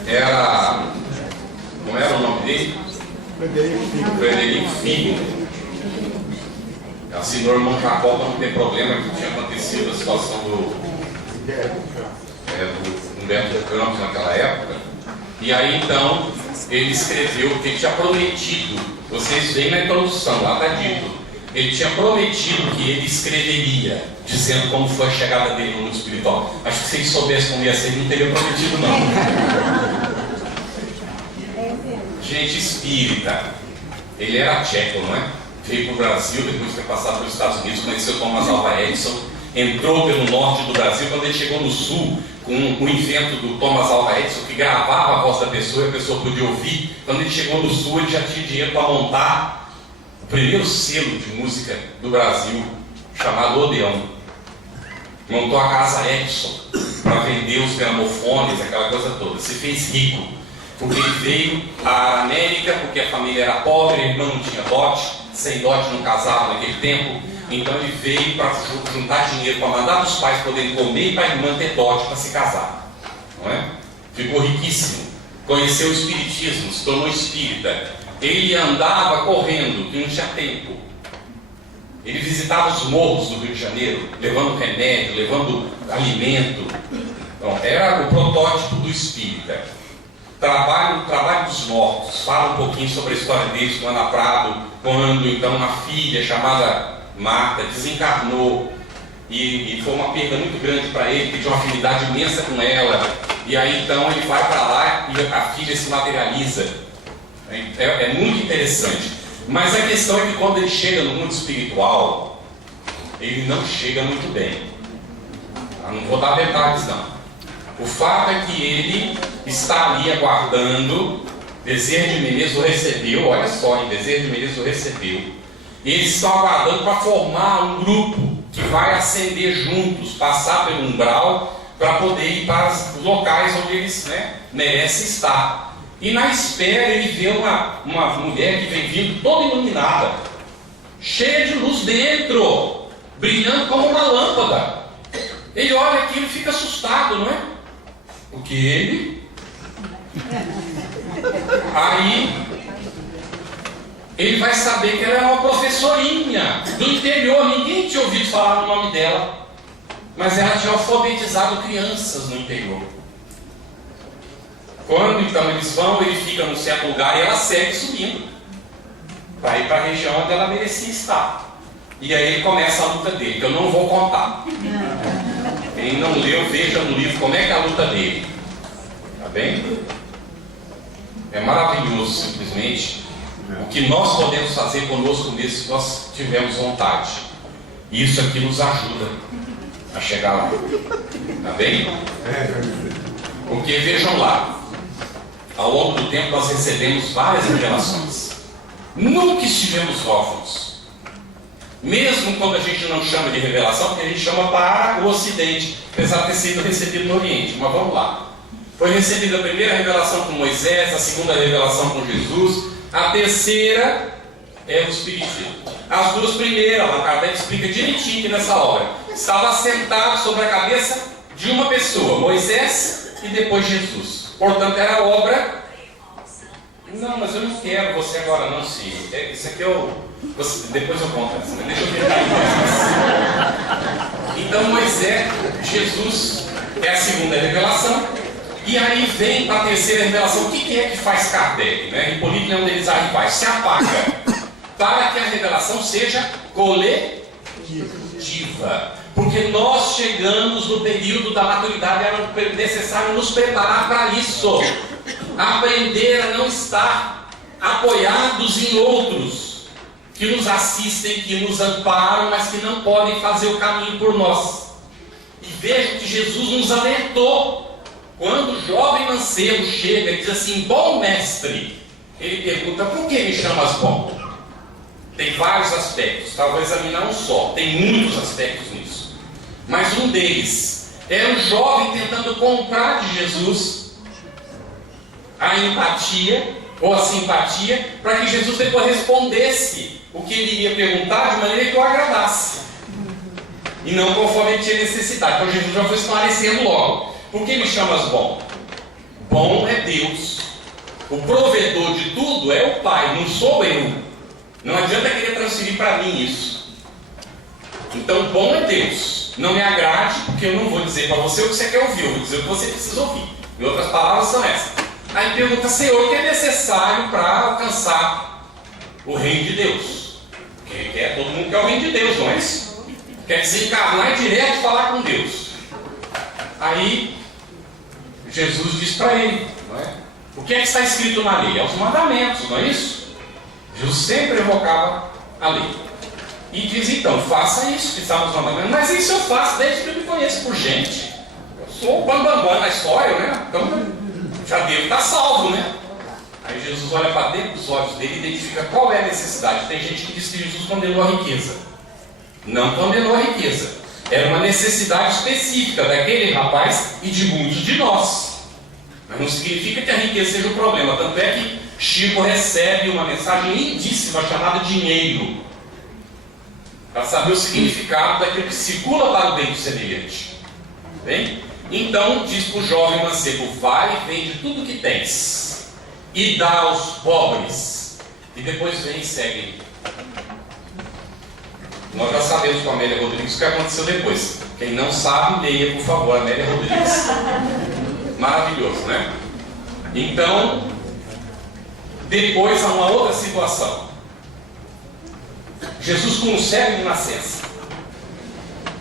Era... Como era o nome dele? Frederico Filho. Assinou o irmão Jacó para não ter problema que tinha acontecido a situação do Humberto Campos naquela época. E aí então ele escreveu que ele tinha prometido, vocês veem na introdução, lá está dito, ele tinha prometido que ele escreveria, dizendo como foi a chegada dele no mundo espiritual. Acho que se ele soubesse como ia ser, ele não teria prometido não. Gente espírita, ele era tcheco, não é? Veio para o Brasil, depois de ter passado pelos Estados Unidos, conheceu Thomas Alva Edison, entrou pelo norte do Brasil. Quando ele chegou no sul, com o invento do Thomas Alva Edison, que gravava a voz da pessoa e a pessoa podia ouvir, quando ele chegou no sul, ele já tinha dinheiro para montar o primeiro selo de música do Brasil, chamado Odeon. Montou a casa Edison para vender os gramofones, aquela coisa toda. Se fez rico, porque ele veio à América, porque a família era pobre, a irmã não tinha dote, sem dote não casava naquele tempo. Então ele veio para juntar dinheiro, para mandar os pais poderem comer e para a irmã ter dote para se casar, não é? Ficou riquíssimo, conheceu o espiritismo, se tornou espírita. Ele andava correndo, que não tinha tempo. Ele visitava os morros do Rio de Janeiro, levando remédio, levando alimento. Então, era o protótipo do espírita. Trabalho dos mortos. Fala um pouquinho sobre a história deles com Ana Prado, quando então uma filha chamada Marta desencarnou e foi uma perda muito grande para ele, que tinha uma afinidade imensa com ela. E aí então ele vai para lá e a filha se materializa. É muito interessante. Mas a questão é que quando ele chega no mundo espiritual, ele não chega muito bem. Eu não vou dar detalhes não. O fato é que ele está ali aguardando. Bezerra de Menezes o recebeu, olha só, Bezerra de Menezes o recebeu. Eles estão aguardando para formar um grupo que vai ascender juntos, passar pelo umbral, para poder ir para os locais onde eles merecem estar. E na espera ele vê uma mulher que vem vindo toda iluminada, cheia de luz dentro, brilhando como uma lâmpada. Ele olha aquilo e fica assustado, não é? Porque ele... Aí ele vai saber que ela é uma professorinha do interior, ninguém tinha ouvido falar no nome dela, mas ela tinha alfabetizado crianças no interior. Quando então eles vão, ele fica num certo lugar e ela segue subindo para ir para a região onde ela merecia estar. E aí ele começa a luta dele, que eu não vou contar. Quem não leu, veja no livro como é que é a luta dele. Tá bem? É maravilhoso, simplesmente, o que nós podemos fazer conosco mesmo se nós tivermos vontade. E isso aqui nos ajuda a chegar lá. Tá bem? Porque vejam lá, ao longo do tempo nós recebemos várias revelações. Nunca estivemos órfãos. Mesmo quando a gente não chama de revelação, porque a gente chama para o Ocidente, apesar de ter sido recebido no Oriente. Mas vamos lá. Foi recebida a primeira revelação com Moisés, a segunda revelação com Jesus, a terceira é o Espiritismo. As duas primeiras, Allan Kardec explica direitinho aqui nessa obra, estava sentado sobre a cabeça de uma pessoa, Moisés e depois Jesus. Portanto, era a obra... Não, mas eu não quero você agora não, sim. Isso aqui depois eu conto essa, né? Deixa eu tentar. Então Moisés, Jesus é a segunda revelação. E aí vem para a terceira revelação. O que é que faz Kardec? Hipólito Leão Denis Arribas se apaga para que a revelação seja coletiva. Porque nós chegamos no período da maturidade, era necessário nos preparar para isso. Aprender a não estar apoiados em outros. que nos assistem, que nos amparam, mas que não podem fazer o caminho por nós. E veja que Jesus nos alertou. Quando o jovem mancebo chega e diz assim: bom mestre, ele pergunta: por que me chamas bom? Tem vários aspectos, talvez examinar um só, tem muitos aspectos nisso. Mas um deles é o jovem tentando comprar de Jesus a empatia ou a simpatia, para que Jesus depois respondesse o que ele iria perguntar de maneira que o agradasse, e não conforme ele tinha necessidade. Então Jesus já foi esclarecendo logo: por que me chamas bom? Bom é Deus. O provedor de tudo é o Pai, não sou eu. Não adianta querer transferir para mim isso. Então, bom é Deus. Não me agrade, porque eu não vou dizer para você o que você quer ouvir, eu vou dizer o que você precisa ouvir. E outras palavras são essas. Aí pergunta: Senhor, o que é necessário para alcançar o reino de Deus? Quem quer? Todo mundo quer o reino de Deus, não é isso? Quer desencarnar e direto falar com Deus. Aí Jesus diz para ele, não é? O que é que está escrito na lei? É os mandamentos, não é isso? Jesus sempre evocava a lei. E diz: então, faça isso que está nos mandamentos. Mas isso eu faço desde que eu me conheço por gente. Eu sou o bambambam na história, né? Então já devo estar salvo, né? Aí Jesus olha para dentro dos olhos dele e identifica qual é a necessidade. Tem gente que diz que Jesus condenou a riqueza. Não condenou a riqueza. Era uma necessidade específica daquele rapaz e de muitos de nós. Mas não significa que a riqueza seja o problema. Tanto é que Chico recebe uma mensagem lindíssima chamada dinheiro, para saber o significado daquilo que circula para o bem do semelhante. Bem? Então diz para o jovem mancebo: vai e vende tudo que tens e dá aos pobres, e depois vem e segue. Nós já sabemos com a Amélia Rodrigues o que aconteceu depois. Quem não sabe, leia, por favor, Amélia Rodrigues. Maravilhoso, né? Então, depois há uma outra situação. Jesus com o cego de nascença.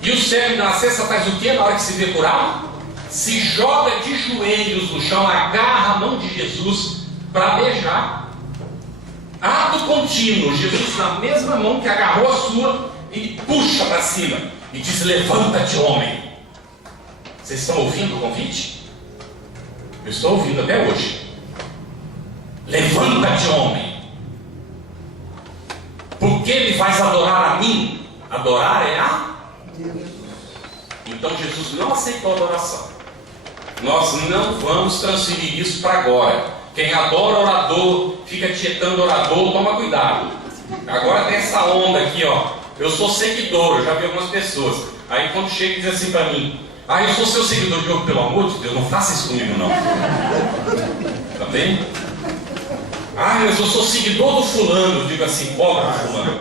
E o cego de nascença faz o que na hora que se vê curado? Se joga de joelhos no chão, agarra a mão de Jesus para beijar. Ato contínuo. Jesus, na mesma mão que agarrou a sua, ele puxa para cima e diz: levanta-te, homem. Vocês estão ouvindo o convite? Eu estou ouvindo até hoje. Levanta-te, homem. Porque me vais adorar a mim? Adorar é a Deus. Então Jesus não aceitou a adoração. Nós não vamos transferir isso para agora. Quem adora orador, fica tietando orador, toma cuidado. Agora tem essa onda aqui, ó. Eu sou seguidor, eu já vi algumas pessoas. Aí quando chega e diz assim para mim: ah, eu sou seu seguidor. Diogo, pelo amor de Deus, não faça isso comigo não. Tá bem? Ah, eu sou seguidor do fulano. Eu digo assim: pobre fulano.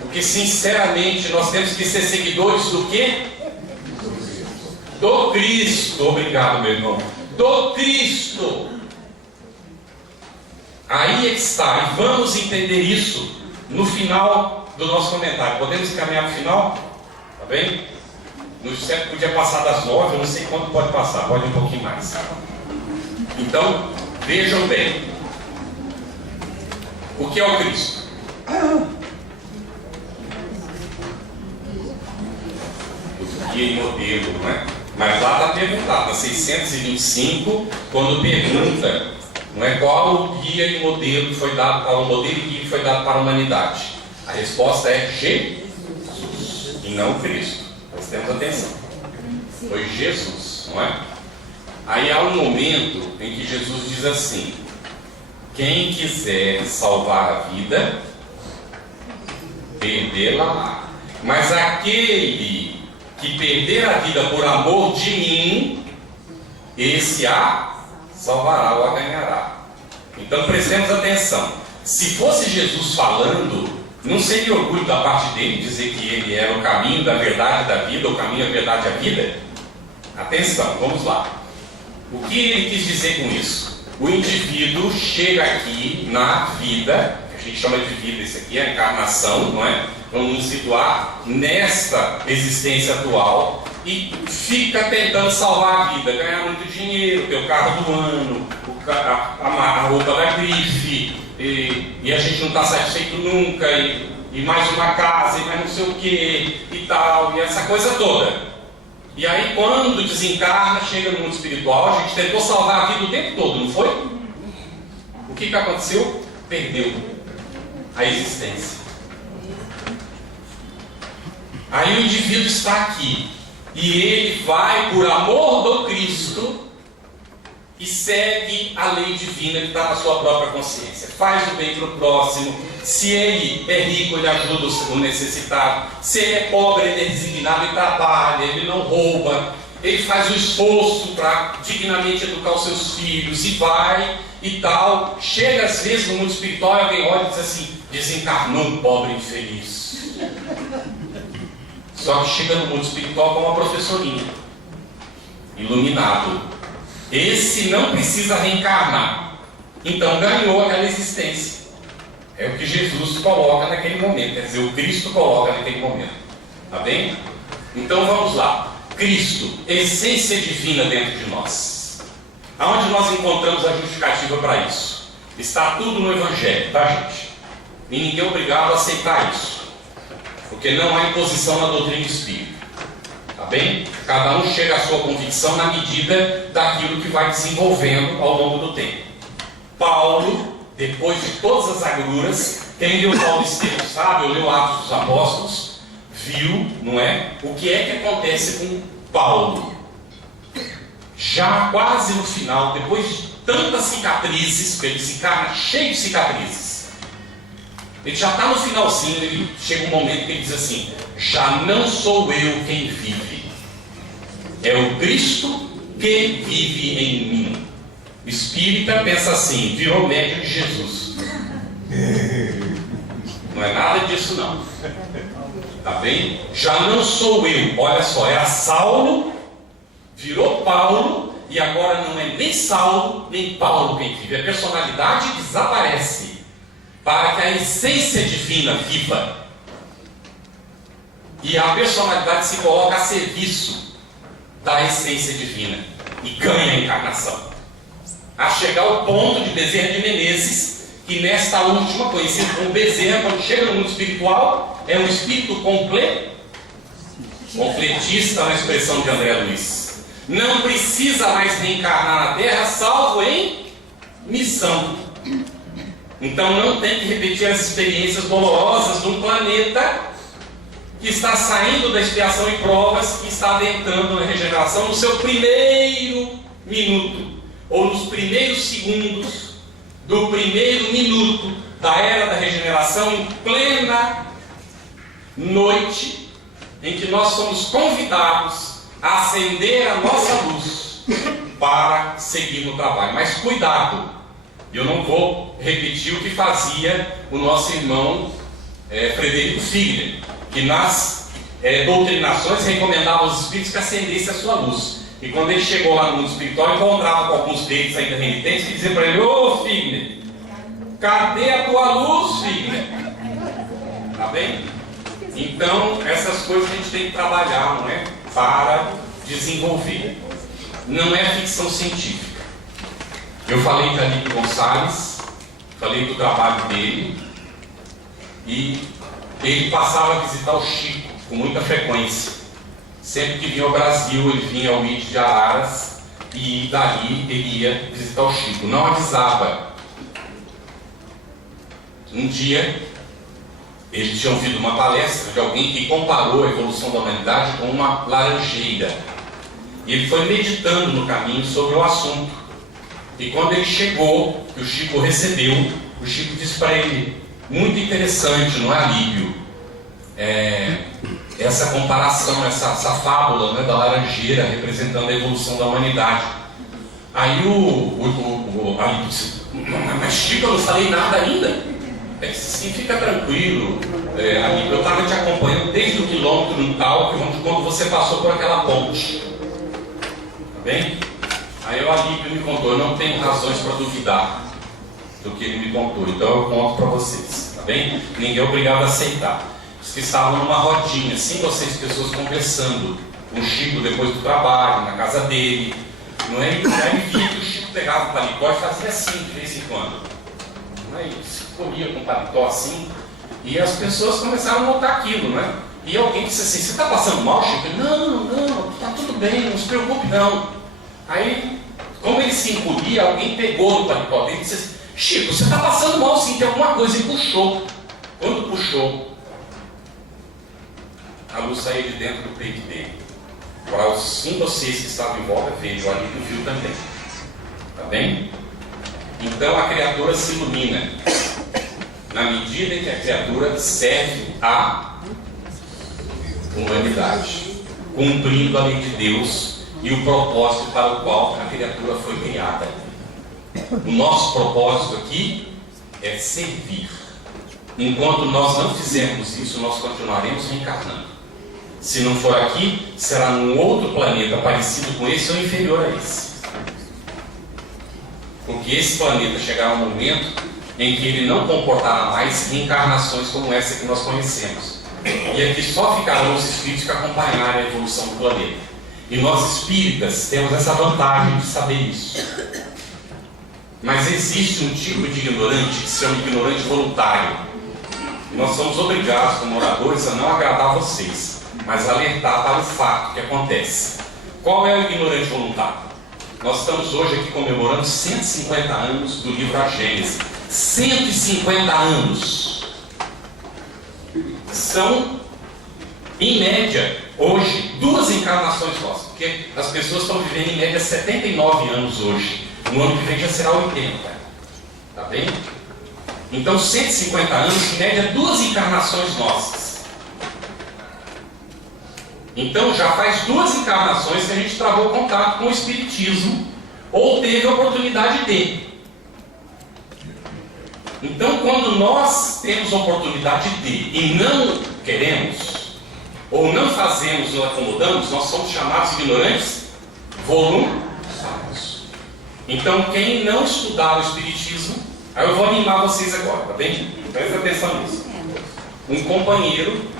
Porque sinceramente nós temos que ser seguidores do quê? Do Cristo. Obrigado, meu irmão. Do Cristo. Aí é que está. E vamos entender isso no final do nosso comentário. Podemos encaminhar para o final? Tá bem? No certo podia passar das 9, eu não sei quanto pode passar, pode um pouquinho mais. Então, vejam bem. O que é o Cristo? O guia e modelo, não é? Mas lá está perguntado, na 625, quando pergunta, não é, qual o guia e modelo que foi dado para o modelo e guia que foi dado para a humanidade. A resposta é Jesus e não Cristo. Prestemos atenção. Foi Jesus, não é? Aí há um momento em que Jesus diz assim: quem quiser salvar a vida, perdê-la. Mas aquele que perder a vida por amor de mim, esse a salvará ou a ganhará. Então prestemos atenção. Se fosse Jesus falando, não seria orgulho da parte dele dizer que ele era o caminho da verdade da vida, o caminho, a verdade e a vida? Atenção, vamos lá. O que ele quis dizer com isso? O indivíduo chega aqui na vida, que a gente chama de vida, isso aqui é a encarnação, não é? Vamos nos situar nesta existência atual e fica tentando salvar a vida, ganhar muito dinheiro, ter o carro do ano, o a roupa da grife, e a gente não está satisfeito nunca, e mais uma casa, e mais não sei o que, e tal, e essa coisa toda. E aí quando desencarna, chega no mundo espiritual, a gente tentou salvar a vida o tempo todo, não foi? O que aconteceu? Perdeu a existência. Aí o indivíduo está aqui, e ele vai, por amor do Cristo, e segue a lei divina que está na sua própria consciência. Faz o bem para o próximo. Se ele é rico, ele ajuda o necessitado. Se ele é pobre, ele é designado e trabalha, ele não rouba. Ele faz o esforço para dignamente educar os seus filhos e vai e tal. Chega às vezes no mundo espiritual e alguém olha e diz assim: desencarnou um pobre infeliz. Só que chega no mundo espiritual com uma professorinha, iluminado. Esse não precisa reencarnar, então ganhou aquela existência. É o que Jesus coloca naquele momento, quer dizer, o Cristo coloca naquele momento. Tá bem? Então vamos lá. Cristo, essência divina dentro de nós. Aonde nós encontramos a justificativa para isso? Está tudo no Evangelho, tá, gente? E ninguém é obrigado a aceitar isso, porque não há imposição na doutrina espírita. Tá bem? Cada um chega à sua convicção na medida daquilo que vai desenvolvendo ao longo do tempo. Paulo, depois de todas as agruras, quem leu Paulo Estevam, sabe, ou leu Atos dos Apóstolos, viu, não é? O que é que acontece com Paulo. Já quase no final, depois de tantas cicatrizes, porque ele desencarna cheio de cicatrizes, ele já está no finalzinho, ele chega um momento que ele diz assim: já não sou eu quem vive, é o Cristo que vive em mim. O espírita pensa assim, virou médium de Jesus. Não é nada disso não. Tá bem? Já não sou eu, olha só, era Saulo, virou Paulo, e agora não é nem Saulo, nem Paulo quem vive. A personalidade desaparece, para que a essência divina viva. E a personalidade se coloca a serviço da essência divina e ganha a encarnação. A chegar ao ponto de Bezerra de Menezes, que nesta última, conhecido como Bezerra, quando chega no mundo espiritual, é um espírito completista, na expressão de André Luiz. Não precisa mais reencarnar na Terra, salvo em missão. Então não tem que repetir as experiências dolorosas de um planeta que está saindo da expiação e provas, que está adentrando na regeneração no seu primeiro minuto, ou nos primeiros segundos do primeiro minuto da era da regeneração, em plena noite, em que nós somos convidados a acender a nossa luz para seguir no trabalho. Mas cuidado, eu não vou repetir o que fazia o nosso irmão Frederico Figner, que nas doutrinações recomendava aos espíritos que acendesse a sua luz. E quando ele chegou lá no mundo espiritual, encontrava com alguns deles ainda renitentes, que diziam para ele: ô Figner, cadê a tua luz, Figner? Tá bem? Então, essas coisas a gente tem que trabalhar, não é? Para desenvolver. Não é ficção científica. Eu falei com Alípio Gonçalves, falei do trabalho dele, e ele passava a visitar o Chico com muita frequência. Sempre que vinha ao Brasil, ele vinha ao IT de Araras, e dali ele ia visitar o Chico. Não avisava. Um dia, ele tinha ouvido uma palestra de alguém que comparou a evolução da humanidade com uma laranjeira. E ele foi meditando no caminho sobre o assunto. E quando ele chegou, que o Chico recebeu, o Chico disse para ele: muito interessante, não é, Alípio? Essa comparação, essa fábula, né, da laranjeira representando a evolução da humanidade. Aí o Alípio disse: mas Chico, eu não falei nada ainda. Ele disse: sim, fica tranquilo, Alípio, eu estava te acompanhando desde o quilômetro tal, quando você passou por aquela ponte. Tá bem? Aí o Alípio me contou: eu não tenho razões para duvidar do que ele me contou, então eu conto para vocês, tá bem? Ninguém é obrigado a aceitar. Os que estavam numa rodinha, 5 ou 6 pessoas conversando com o Chico depois do trabalho, na casa dele, não é? E aí via que o Chico pegava o paletó e fazia assim de vez em quando. Aí se corria com o paletó assim, e as pessoas começaram a notar aquilo, né? E alguém disse assim: você está passando mal, Chico? Não, está tudo bem, não se preocupe não. Aí, como ele se encolhia, alguém pegou no paletó dele e disse assim: Chico, você está passando mal sim, tem alguma coisa. E puxou. Quando puxou, a luz saiu de dentro do peito dele. Para os 5 ou 6 que estavam em volta, veio ali e viu também. Tá bem? Então a criatura se ilumina na medida em que a criatura serve à humanidade, cumprindo a lei de Deus e o propósito para o qual a criatura foi criada. O nosso propósito aqui é servir. Enquanto nós não fizermos isso, nós continuaremos reencarnando. Se não for aqui, será num outro planeta parecido com esse ou inferior a esse. Porque esse planeta chegará um momento em que ele não comportará mais reencarnações como essa que nós conhecemos. E aqui só ficarão os espíritos que acompanharem a evolução do planeta. E nós espíritas temos essa vantagem de saber isso. Mas existe um tipo de ignorante que se chama ignorante voluntário. E nós somos obrigados, como oradores, a não agradar vocês, mas alertar para o fato que acontece. Qual é o ignorante voluntário? Nós estamos hoje aqui comemorando 150 anos do livro A Gênese. 150 anos. São, em média, hoje, 2 encarnações nossas. Porque as pessoas estão vivendo em média 79 anos hoje. No ano que vem já será 80. Tá bem? Então, 150 anos, em média, 2 encarnações nossas. Então já faz 2 encarnações que a gente travou contato com o Espiritismo, ou teve a oportunidade de. Então quando nós temos a oportunidade de e não queremos, ou não fazemos, ou acomodamos, nós somos chamados ignorantes voluntários. Então quem não estudar o Espiritismo, aí eu vou animar vocês agora, tá bem? Presta atenção nisso. Um companheiro,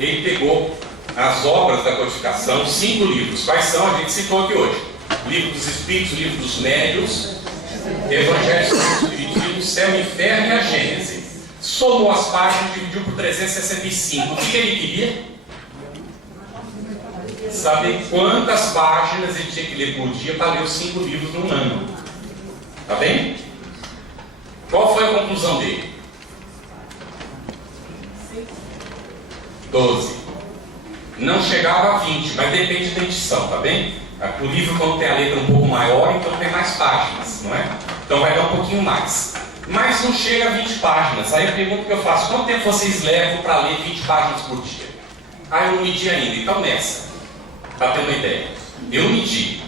ele pegou as obras da codificação, 5 livros. Quais são? A gente citou aqui hoje: Livro dos Espíritos, Livro dos Médiuns, Evangelho do Espiritismo, Céu e Inferno e a Gênese. Somou as páginas e dividiu por 365. O que ele queria? Saber quantas páginas ele tinha que ler por dia para ler os 5 livros num ano. Tá bem? Qual foi a conclusão dele? 12. Não chegava a 20, mas depende da edição, tá bem? O livro, quando tem a letra um pouco maior, então tem mais páginas, não é? Então vai dar um pouquinho mais. Mas não chega a 20 páginas. Aí a pergunta que eu faço: quanto tempo vocês levam para ler 20 páginas por dia? Ah, eu não medi ainda. Então nessa, para ter uma ideia, eu medi.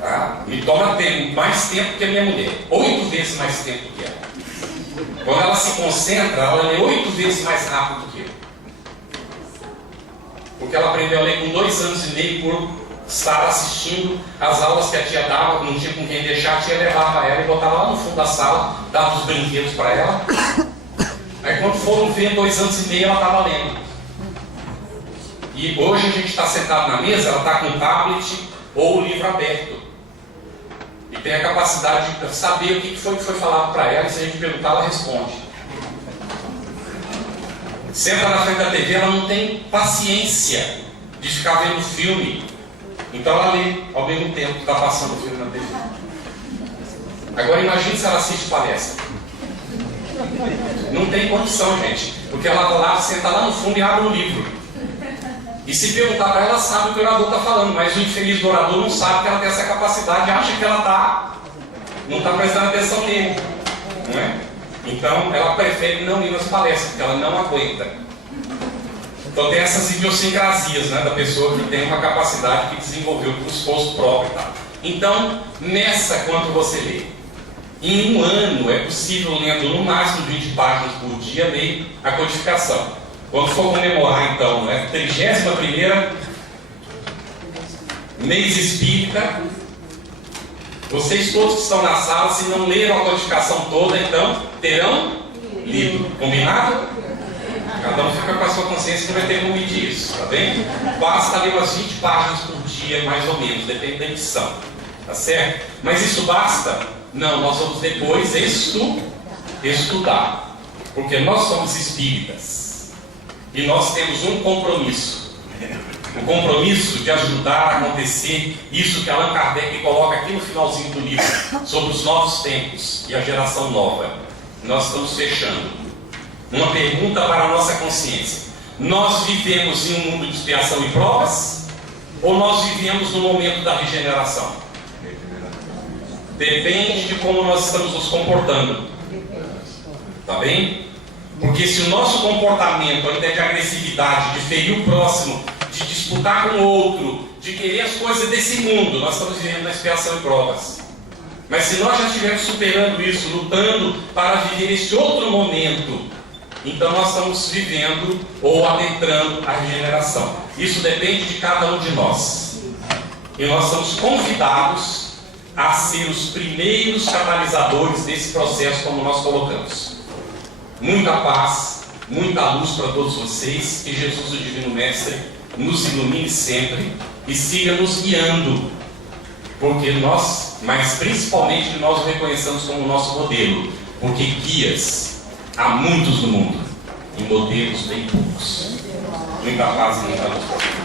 Tá? Me toma mais tempo que a minha mulher. 8 vezes mais tempo que ela. Quando ela se concentra, ela lê 8 vezes mais rápido que eu. Porque ela aprendeu a ler com 2 anos e meio por estar assistindo as aulas que a tia dava, não tinha com quem deixar, a tia levava ela e botava lá no fundo da sala, dava os brinquedos para ela. Aí quando foram ver 2 anos e meio, ela estava lendo. E hoje a gente está sentado na mesa, ela está com o tablet ou o livro aberto. E tem a capacidade de saber o que foi falado para ela, e se a gente perguntar, ela responde. Senta na frente da TV, ela não tem paciência de ficar vendo filme. Então ela lê ao mesmo tempo que está passando o filme na TV. Agora imagine se ela assiste palestra. Não tem condição, gente. Porque ela vai lá, senta lá no fundo e abre um livro. E se perguntar para ela, sabe o que o orador está falando. Mas o infeliz do orador não sabe que ela tem essa capacidade, acha que ela não está prestando atenção nele. Não é? Então ela prefere não ir nas palestras, porque ela não aguenta. Então tem essas idiosincrasias, né, da pessoa que tem uma capacidade que desenvolveu por esforço próprio e tal. Então, nessa, quanto você lê? Em um ano é possível, lendo no máximo 20 páginas por dia, ler a codificação. Quando for comemorar, então, né, 31ª mês espírita, vocês todos que estão na sala, se não leram a codificação toda, então terão lido. Combinado? Cada um fica com a sua consciência que vai ter como medir isso, tá bem? Basta ler umas 20 páginas por dia, mais ou menos, depende da edição. Tá certo? Mas isso basta? Não, nós vamos depois estudar. Porque nós somos espíritas. E nós temos um compromisso. O compromisso de ajudar a acontecer isso que Allan Kardec coloca aqui no finalzinho do livro, sobre os novos tempos e a geração nova. Nós estamos fechando. Uma pergunta para a nossa consciência. Nós vivemos em um mundo de expiação e provas? Ou nós vivemos no momento da regeneração? Depende de como nós estamos nos comportando. Tá bem? Porque se o nosso comportamento, ao invés de agressividade, de ferir o próximo, de disputar com o outro, de querer as coisas desse mundo, nós estamos vivendo na expiação e provas. Mas se nós já estivermos superando isso, lutando para viver esse outro momento, então nós estamos vivendo ou adentrando a regeneração. Isso depende de cada um de nós. E nós somos convidados a ser os primeiros catalisadores desse processo, como nós colocamos. Muita paz, muita luz para todos vocês. Que Jesus, o Divino Mestre, nos ilumine sempre e siga nos guiando. Porque nós, mas principalmente que nós o reconheçamos como nosso modelo. Porque guias há muitos no mundo e modelos bem poucos. Muita paz e muita luz.